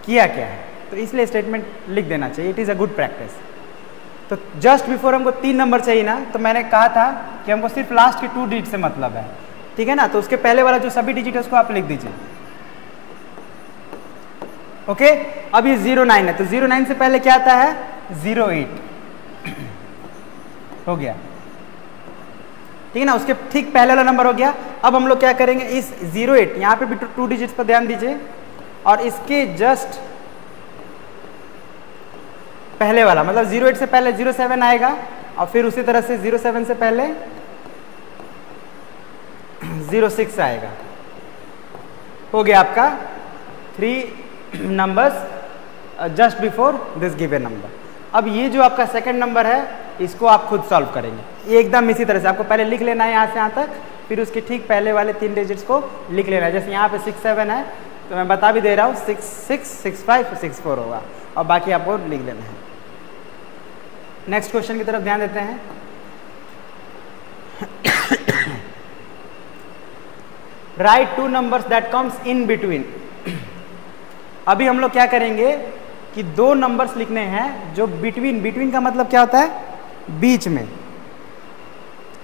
किया क्या है, तो इसलिए स्टेटमेंट लिख देना चाहिए। It is a good practice. तो जस्ट बिफोर हमको 3 नंबर चाहिए ना, तो मैंने कहा था कि हमको सिर्फ लास्ट के 2 डिजिट से मतलब है, ठीक है ना। तो उसके पहले वाला जो सभी डिजिट है उसको आप लिख दीजिए, ओके। अब ये 09 है, तो 09 से पहले क्या आता है, 08 हो गया, ठीक है ना। उसके ठीक पहले वाला नंबर हो गया। अब हम लोग क्या करेंगे, इस 08 यहाँ पे भी 2 डिजिट्स पर ध्यान दीजिए, और इसके जस्ट पहले वाला, मतलब 08 से पहले 07 आएगा, और फिर उसी तरह से 07 से पहले 06 आएगा। हो गया आपका 3 numbers just before this given number. अब ये जो आपका सेकंड नंबर है, इसको आप खुद सॉल्व करेंगे। ये एकदम इसी तरह से आपको पहले लिख लेना है यहाँ से यहाँ तक, फिर उसके ठीक पहले वाले 3 डिजिट्स को लिख लेना है। जैसे यहाँ पे 67 है, तो मैं बता भी दे रहा हूँ 66, 65, 64 होगा, और बाकी आपको लिख लेना है। नेक्स्ट क्वेश्चन की तरफ ध्यान देते हैं। Right 2 numbers that comes in between. अभी हम लोग क्या करेंगे कि 2 नंबर्स लिखने हैं जो बिटवीन का मतलब क्या होता है, बीच में,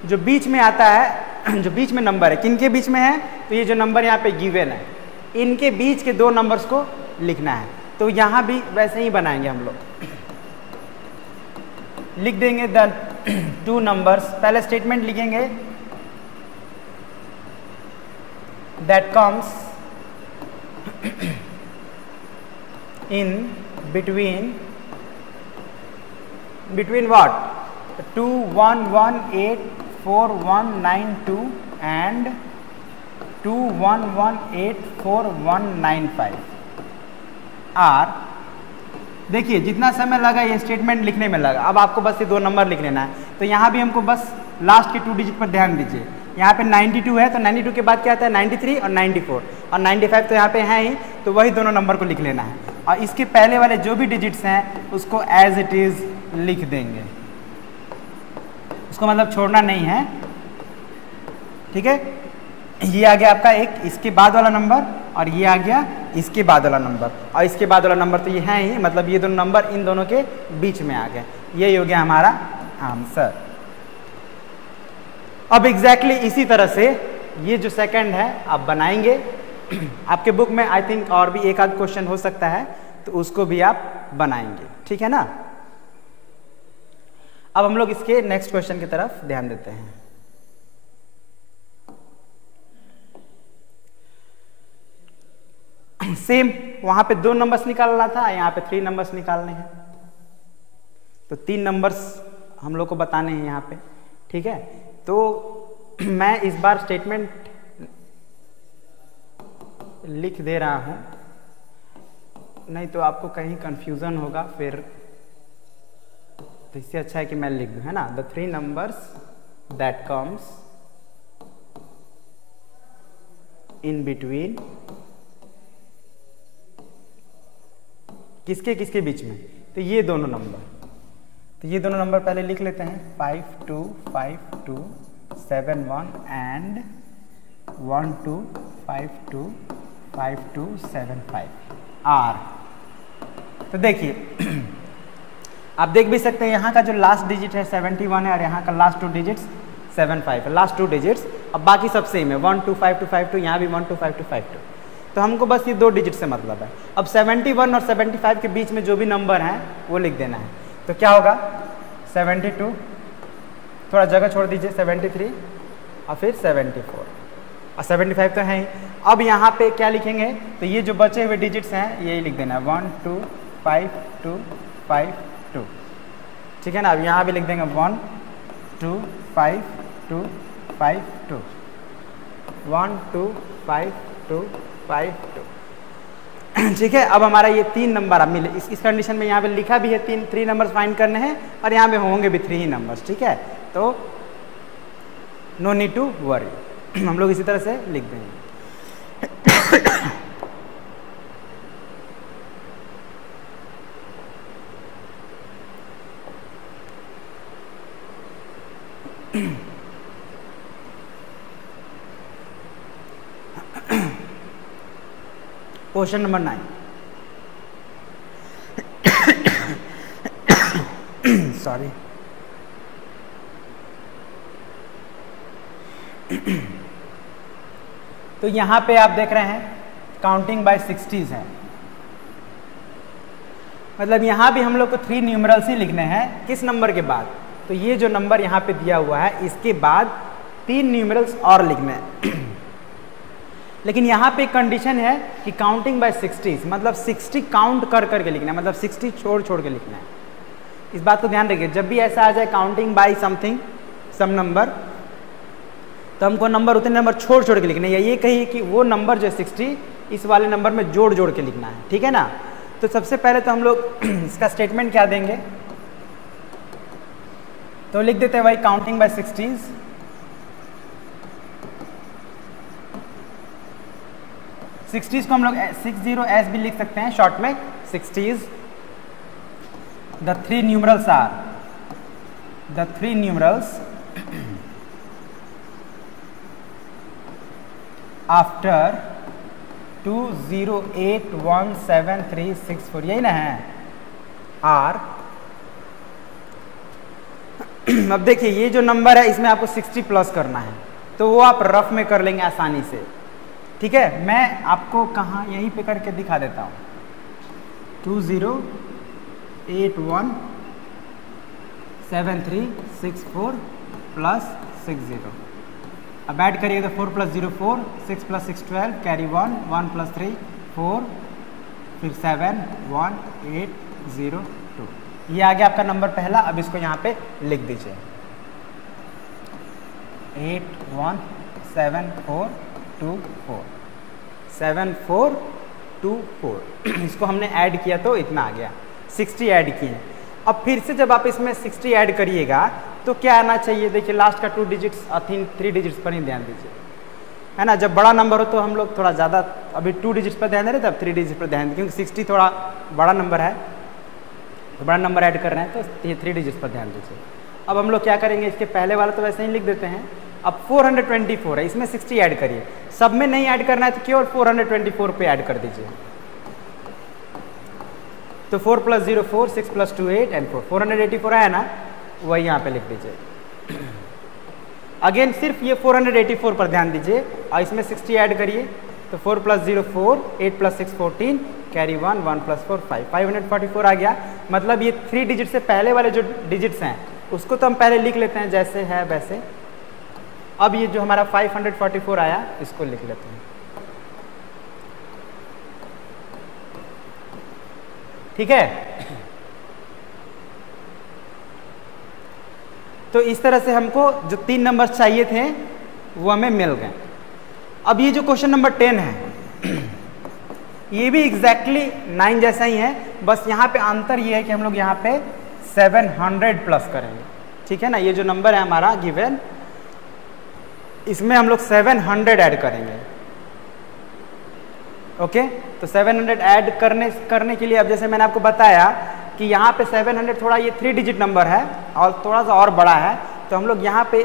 जो बीच में आता है, जो बीच में नंबर है, किनके बीच में है, तो ये जो नंबर यहाँ पे गिवन है, इनके बीच के 2 नंबर्स को लिखना है। तो यहाँ भी वैसे ही बनाएंगे हम लोग, लिख देंगे द 2 नंबर्स, पहले स्टेटमेंट लिखेंगे that comes in between what, 2118492 and 2118495 are. देखिए जितना समय लगा ये स्टेटमेंट लिखने में लगा, अब आपको बस ये 2 नंबर लिख लेना है। तो यहाँ भी हमको बस लास्ट के 2 डिजिट पर ध्यान दीजिए, यहाँ पे 92 है तो 92 के बाद क्या आता है 93 और 94 और 95 तो यहाँ पे है ही, तो वही दोनों नंबर को लिख लेना है और इसके पहले वाले जो भी डिजिट्स हैं उसको एज इट इज लिख देंगे, उसको मतलब छोड़ना नहीं है, ठीक है। ये आ गया आपका एक इसके बाद वाला नंबर और ये आ गया इसके बाद वाला नंबर और इसके बाद वाला नंबर तो ये है ही, मतलब ये दोनों नंबर इन दोनों के बीच में आ गए। यही हो गया हमारा आंसर। अब एग्जैक्टली इसी तरह से ये जो सेकंड है आप बनाएंगे। आपके बुक में आई थिंक और भी एक आध क्वेश्चन हो सकता है तो उसको भी आप बनाएंगे, ठीक है ना। अब हम लोग इसके नेक्स्ट क्वेश्चन की तरफ ध्यान देते हैं। सेम वहां पे 2 नंबर्स निकालना था, यहाँ पे 3 नंबर्स निकालने हैं, तो 3 नंबर्स हम लोग को बताने हैं यहाँ पे, ठीक है। तो मैं इस बार स्टेटमेंट लिख दे रहा हूं, नहीं तो आपको कहीं कंफ्यूजन होगा फिर, तो इससे अच्छा है कि मैं लिख दूं, है ना। The 3 numbers that comes in between, किसके किसके बीच में, तो ये दोनों नंबर, तो ये दोनों नंबर पहले लिख लेते हैं 5 2 5 2 7 1 एंड 1 2 5 2 5 2 7 5 आर। तो देखिए आप देख भी सकते हैं यहाँ का जो लास्ट डिजिट है 71 है और यहाँ का लास्ट 2 डिजिट्स 75 है, लास्ट 2 डिजिट्स। अब बाकी सब सेम है 1 2 5 2 5 2, यहाँ भी 1 2 5 2 5 2, तो हमको बस ये 2 डिजिट से मतलब है। अब 71 और 75 के बीच में जो भी नंबर हैं वो लिख देना है। तो क्या होगा 72, थोड़ा जगह छोड़ दीजिए 73 और फिर 74 और 75 तो है ही। अब यहाँ पे क्या लिखेंगे, तो ये जो बचे हुए डिजिट्स हैं यही लिख देना 1 2 5 2 5 2, ठीक है ना। अब यहाँ भी लिख देंगे 1 2 5 2 5 2 1 2 5 2 5 2, ठीक है। अब हमारा ये 3 नंबर अब मिले, इस कंडीशन में यहाँ पे लिखा भी है 3 नंबर्स फाइंड करने हैं और यहाँ पे होंगे भी 3 ही नंबर्स, ठीक है। तो नो नीड टू वरी, हम लोग इसी तरह से लिख देंगे। Question number 9, sorry. तो यहां पे आप देख रहे हैं काउंटिंग बाय 60s है, मतलब यहां भी हम लोग को 3 न्यूमरल्स ही लिखने हैं। किस नंबर के बाद, तो ये जो नंबर यहां पे दिया हुआ है इसके बाद 3 न्यूमरल्स और लिखने हैं। लेकिन यहाँ पे कंडीशन है कि काउंटिंग बाय 60s, मतलब 60 काउंट कर करके लिखना है, मतलब 60 छोड़ छोड़ के लिखना है। इस बात को ध्यान रखिए, जब भी ऐसा आ जाए counting by something some number, तो हमको नंबर उतने नंबर छोड़ छोड़ के लिखना है, या ये कहिए कि वो नंबर जो है 60 इस वाले नंबर में जोड़ जोड़ के लिखना है, ठीक है ना। तो सबसे पहले तो हम लोग इसका स्टेटमेंट क्या देंगे, तो लिख देते हैं भाई काउंटिंग बाय 60s, को हम लोग 60s भी लिख सकते हैं शॉर्ट में 60s। The 3 numerals are, the 3 numerals after 20817364, यही ना है आर। अब देखिए ये जो नंबर है इसमें आपको 60 प्लस करना है, तो वो आप रफ में कर लेंगे आसानी से, ठीक है। मैं आपको कहाँ यहीं पे करके दिखा देता हूँ 20817364 प्लस 60, अब ऐड करिएगा तो 4 + 0 4, 6 + 6 12, कैरी 1, 1 + 3 4, फिर 7 1 8 0 2, ये आ गया आपका नंबर पहला। अब इसको यहाँ पे लिख दीजिए 81742 7424, इसको हमने ऐड किया तो इतना आ गया, 60 ऐड किए। अब फिर से जब आप इसमें 60 ऐड करिएगा तो तो क्या आना चाहिए, देखिए लास्ट का 2 डिजिट्स और 3 डिजिट्स पर ही ध्यान दीजिए, है ना। जब बड़ा नंबर हो तो हम लोग थोड़ा ज़्यादा, अभी 2 डिजिट्स पर ध्यान दे रहे थे, अब 3 डिजिट पर ध्यान दें, क्योंकि 60 थोड़ा बड़ा नंबर है, तो बड़ा नंबर ऐड कर रहे हैं तो ये 3 डिजिट्स पर ध्यान दीजिए। अब हम लोग क्या करेंगे, इसके पहले वाला तो वैसे ही लिख देते हैं। अब 424 है, इसमें 60 ऐड करिए, सब में नहीं ऐड करना है तो केवल 424 पे ऐड कर दीजिए। तो 4 + 0 4, 6 + 2 8 एंड 4, 484 आया ना, वही यहाँ पे लिख दीजिए। अगेन सिर्फ ये 484 पर ध्यान दीजिए और इसमें 60 ऐड करिए, तो 4 + 0 4, 8 + 6 14, कैरी 1, 1 + 4 5, 544 आ गया। मतलब ये 3 डिजिट से पहले वाले जो डिजिट्स हैं उसको तो हम पहले लिख लेते हैं जैसे है वैसे। अब ये जो हमारा 544 आया इसको लिख लेते हैं। ठीक है, तो इस तरह से हमको जो 3 नंबर चाहिए थे वो हमें मिल गए। अब ये जो क्वेश्चन नंबर 10 है ये भी एग्जैक्टली 9 जैसा ही है, बस यहाँ पे अंतर ये है कि हम लोग यहाँ पे 700 प्लस करेंगे। ठीक है ना, ये जो नंबर है हमारा गिवन, इसमें हम लोग 700 ऐड करेंगे। ओके, तो 700 ऐड करने के लिए अब जैसे मैंने आपको बताया कि यहाँ पे 700 थोड़ा ये 3 डिजिट नंबर है और थोड़ा सा और बड़ा है, तो हम लोग यहाँ पे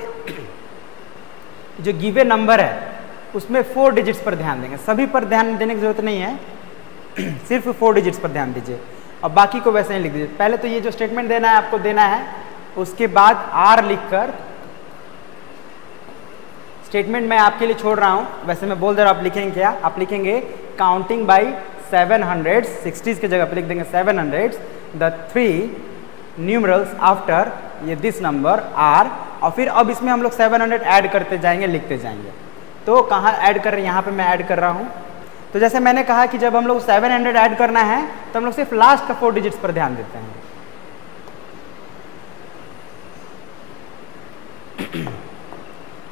जो गिवे नंबर है उसमें 4 डिजिट्स पर ध्यान देंगे। सभी पर ध्यान देने की जरूरत नहीं है, सिर्फ 4 डिजिट्स पर ध्यान दीजिए और बाकी को वैसे ही लिख दीजिए। पहले तो ये जो स्टेटमेंट देना है आपको देना है, उसके बाद आर लिखकर स्टेटमेंट मैं आपके लिए छोड़ रहा हूं, वैसे मैं बोल दे रहा हूं, आप लिखेंगे क्या, आप लिखेंगे काउंटिंग बाई 700, 60s की जगह पे लिख देंगे 700, द 3 न्यूमरल्स आफ्टर ये दिस नंबर आर, और फिर अब इसमें हम लोग 700 ऐड करते जाएंगे, लिखते जाएंगे। तो कहाँ ऐड कर रहे हैं, यहाँ पे मैं ऐड कर रहा हूँ। तो जैसे मैंने कहा कि जब हम लोग 700 ऐड करना है तो हम लोग सिर्फ लास्ट का 4 डिजिट्स पर ध्यान देते हैं।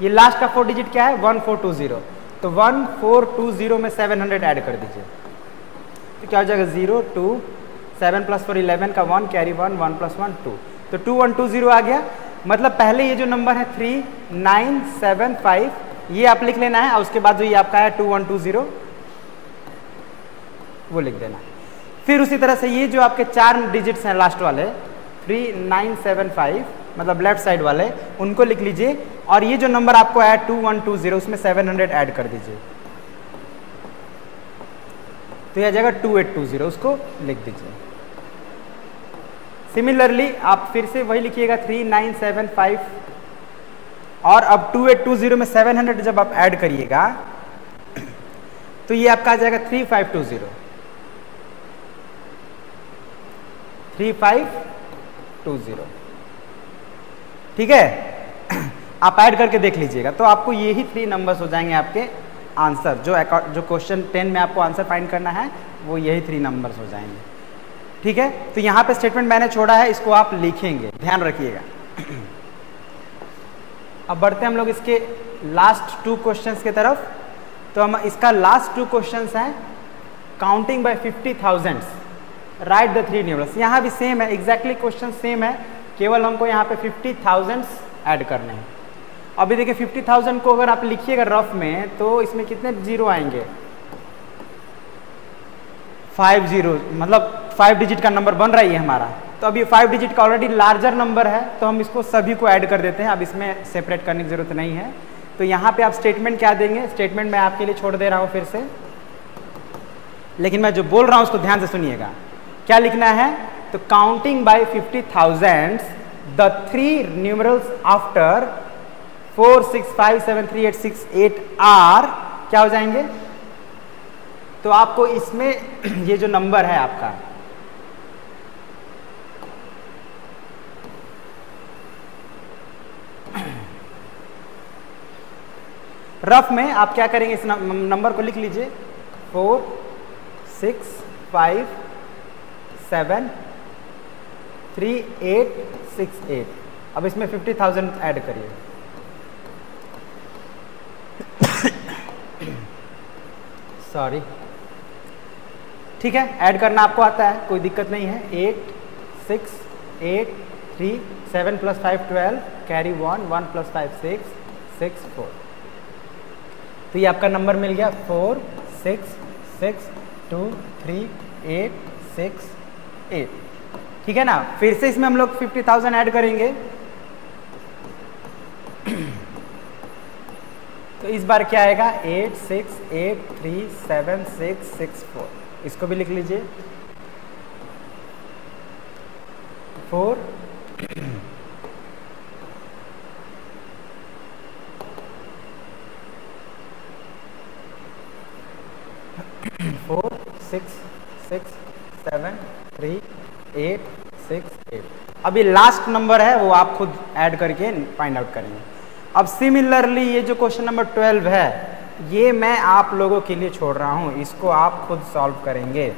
ये लास्ट का 4 डिजिट क्या है, 1420, तो 1420 में 700 ऐड कर दीजिए, तो क्या हो जाएगा 0 2 7 + 4 11 का 1, कैरी 1, 1 + 1 2, तो 2120 आ गया। मतलब पहले ये जो नंबर है 3975 ये आप लिख लेना है और उसके बाद जो ये आपका है 2120 वो लिख देना। फिर उसी तरह से ये जो आपके 4 डिजिट्स हैं लास्ट वाले 3975 मतलब लेफ्ट साइड वाले, उनको लिख लीजिए और ये जो नंबर आपको आया 2120 उसमें 700 ऐड कर दीजिए, तो यह आ जाएगा 2820, उसको लिख दीजिए। सिमिलरली आप फिर से वही लिखिएगा 3975 और अब 2820 में 700 जब आप ऐड करिएगा तो ये आपका आ जाएगा 3520, 3520। ठीक है, आप ऐड करके देख लीजिएगा तो आपको यही 3 नंबर्स हो जाएंगे आपके आंसर। जो क्वेश्चन 10 में आपको आंसर फाइंड करना है वो यही 3 नंबर्स हो जाएंगे। ठीक है, तो यहाँ पे स्टेटमेंट मैंने छोड़ा है, इसको आप लिखेंगे, ध्यान रखिएगा। अब बढ़ते हैं हम लोग इसके लास्ट 2 क्वेश्चंस की तरफ। तो हम इसका लास्ट 2 क्वेश्चंस हैं counting by 50,000, right the 3 numerals. यहाँ भी सेम है, एग्जैक्टली क्वेश्चन सेम है, केवल हमको यहाँ पे 50,000 ऐड करने हैं। अभी देखिए 50,000 को अगर आप लिखिएगा रफ में तो इसमें कितने जीरो आएंगे, 5 जीरो, मतलब 5 डिजिट का नंबर बन रहा है हमारा। तो अब ये 5 डिजिट का ऑलरेडी लार्जर नंबर है तो हम इसको सभी को ऐड कर देते हैं, अब इसमें सेपरेट करने की जरूरत नहीं है। तो यहाँ पे आप स्टेटमेंट क्या देंगे, स्टेटमेंट मैं आपके लिए छोड़ दे रहा हूँ फिर से, लेकिन मैं जो बोल रहा हूँ उसको ध्यान से सुनिएगा। क्या लिखना है, तो counting by 50,000 the 3 numerals after 4 6 5 7 3 8 6 8 are क्या हो जाएंगे। तो आपको इसमें ये जो नंबर है आपका रफ में आप क्या करेंगे, इस नंबर को लिख लीजिए 4 6 5 7 3 8 6 8। अब इसमें 50,000 ऐड करिए। सॉरी, ठीक है, ऐड करना आपको आता है, कोई दिक्कत नहीं है। 8 6 8 3, 7 + 5 12, कैरी 1, 1 + 5 6, 6 4। तो ये आपका नंबर मिल गया 4 6 6 2 3 8 6 8। ठीक है ना। फिर से इसमें हम लोग 50,000 ऐड करेंगे। तो इस बार क्या आएगा 8 6 8 3 7 6 6 4। इसको भी लिख लीजिए 4 4 6 6 7 3 8 6 8। अब ये लास्ट नंबर है, वो आप खुद ऐड करके फाइंड आउट करेंगे। अब सिमिलरली ये जो क्वेश्चन नंबर 12 है, ये मैं आप लोगों के लिए छोड़ रहा हूं, इसको आप खुद सॉल्व करेंगे।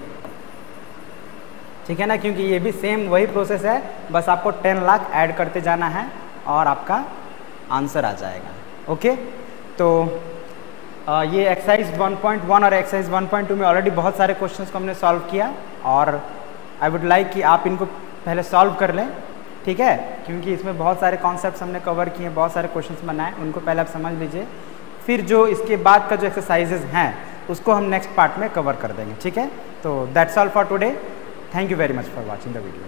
ठीक है ना, क्योंकि ये भी सेम वही प्रोसेस है, बस आपको 10 लाख ऐड करते जाना है और आपका आंसर आ जाएगा। ओके, तो ये एक्सरसाइज 1.1 और एक्सरसाइज 1.2 में ऑलरेडी बहुत सारे क्वेश्चंस को हमने सॉल्व किया, और आई वुड लाइक कि आप इनको पहले सॉल्व कर लें। ठीक है, क्योंकि इसमें बहुत सारे कॉन्सेप्ट्स हमने कवर किए, बहुत सारे क्वेश्चंस बनाए, उनको पहले आप समझ लीजिए। फिर जो इसके बाद का जो एक्सरसाइजेज हैं उसको हम नेक्स्ट पार्ट में कवर कर देंगे। ठीक है, तो that's all for today. Thank you very much for watching the video.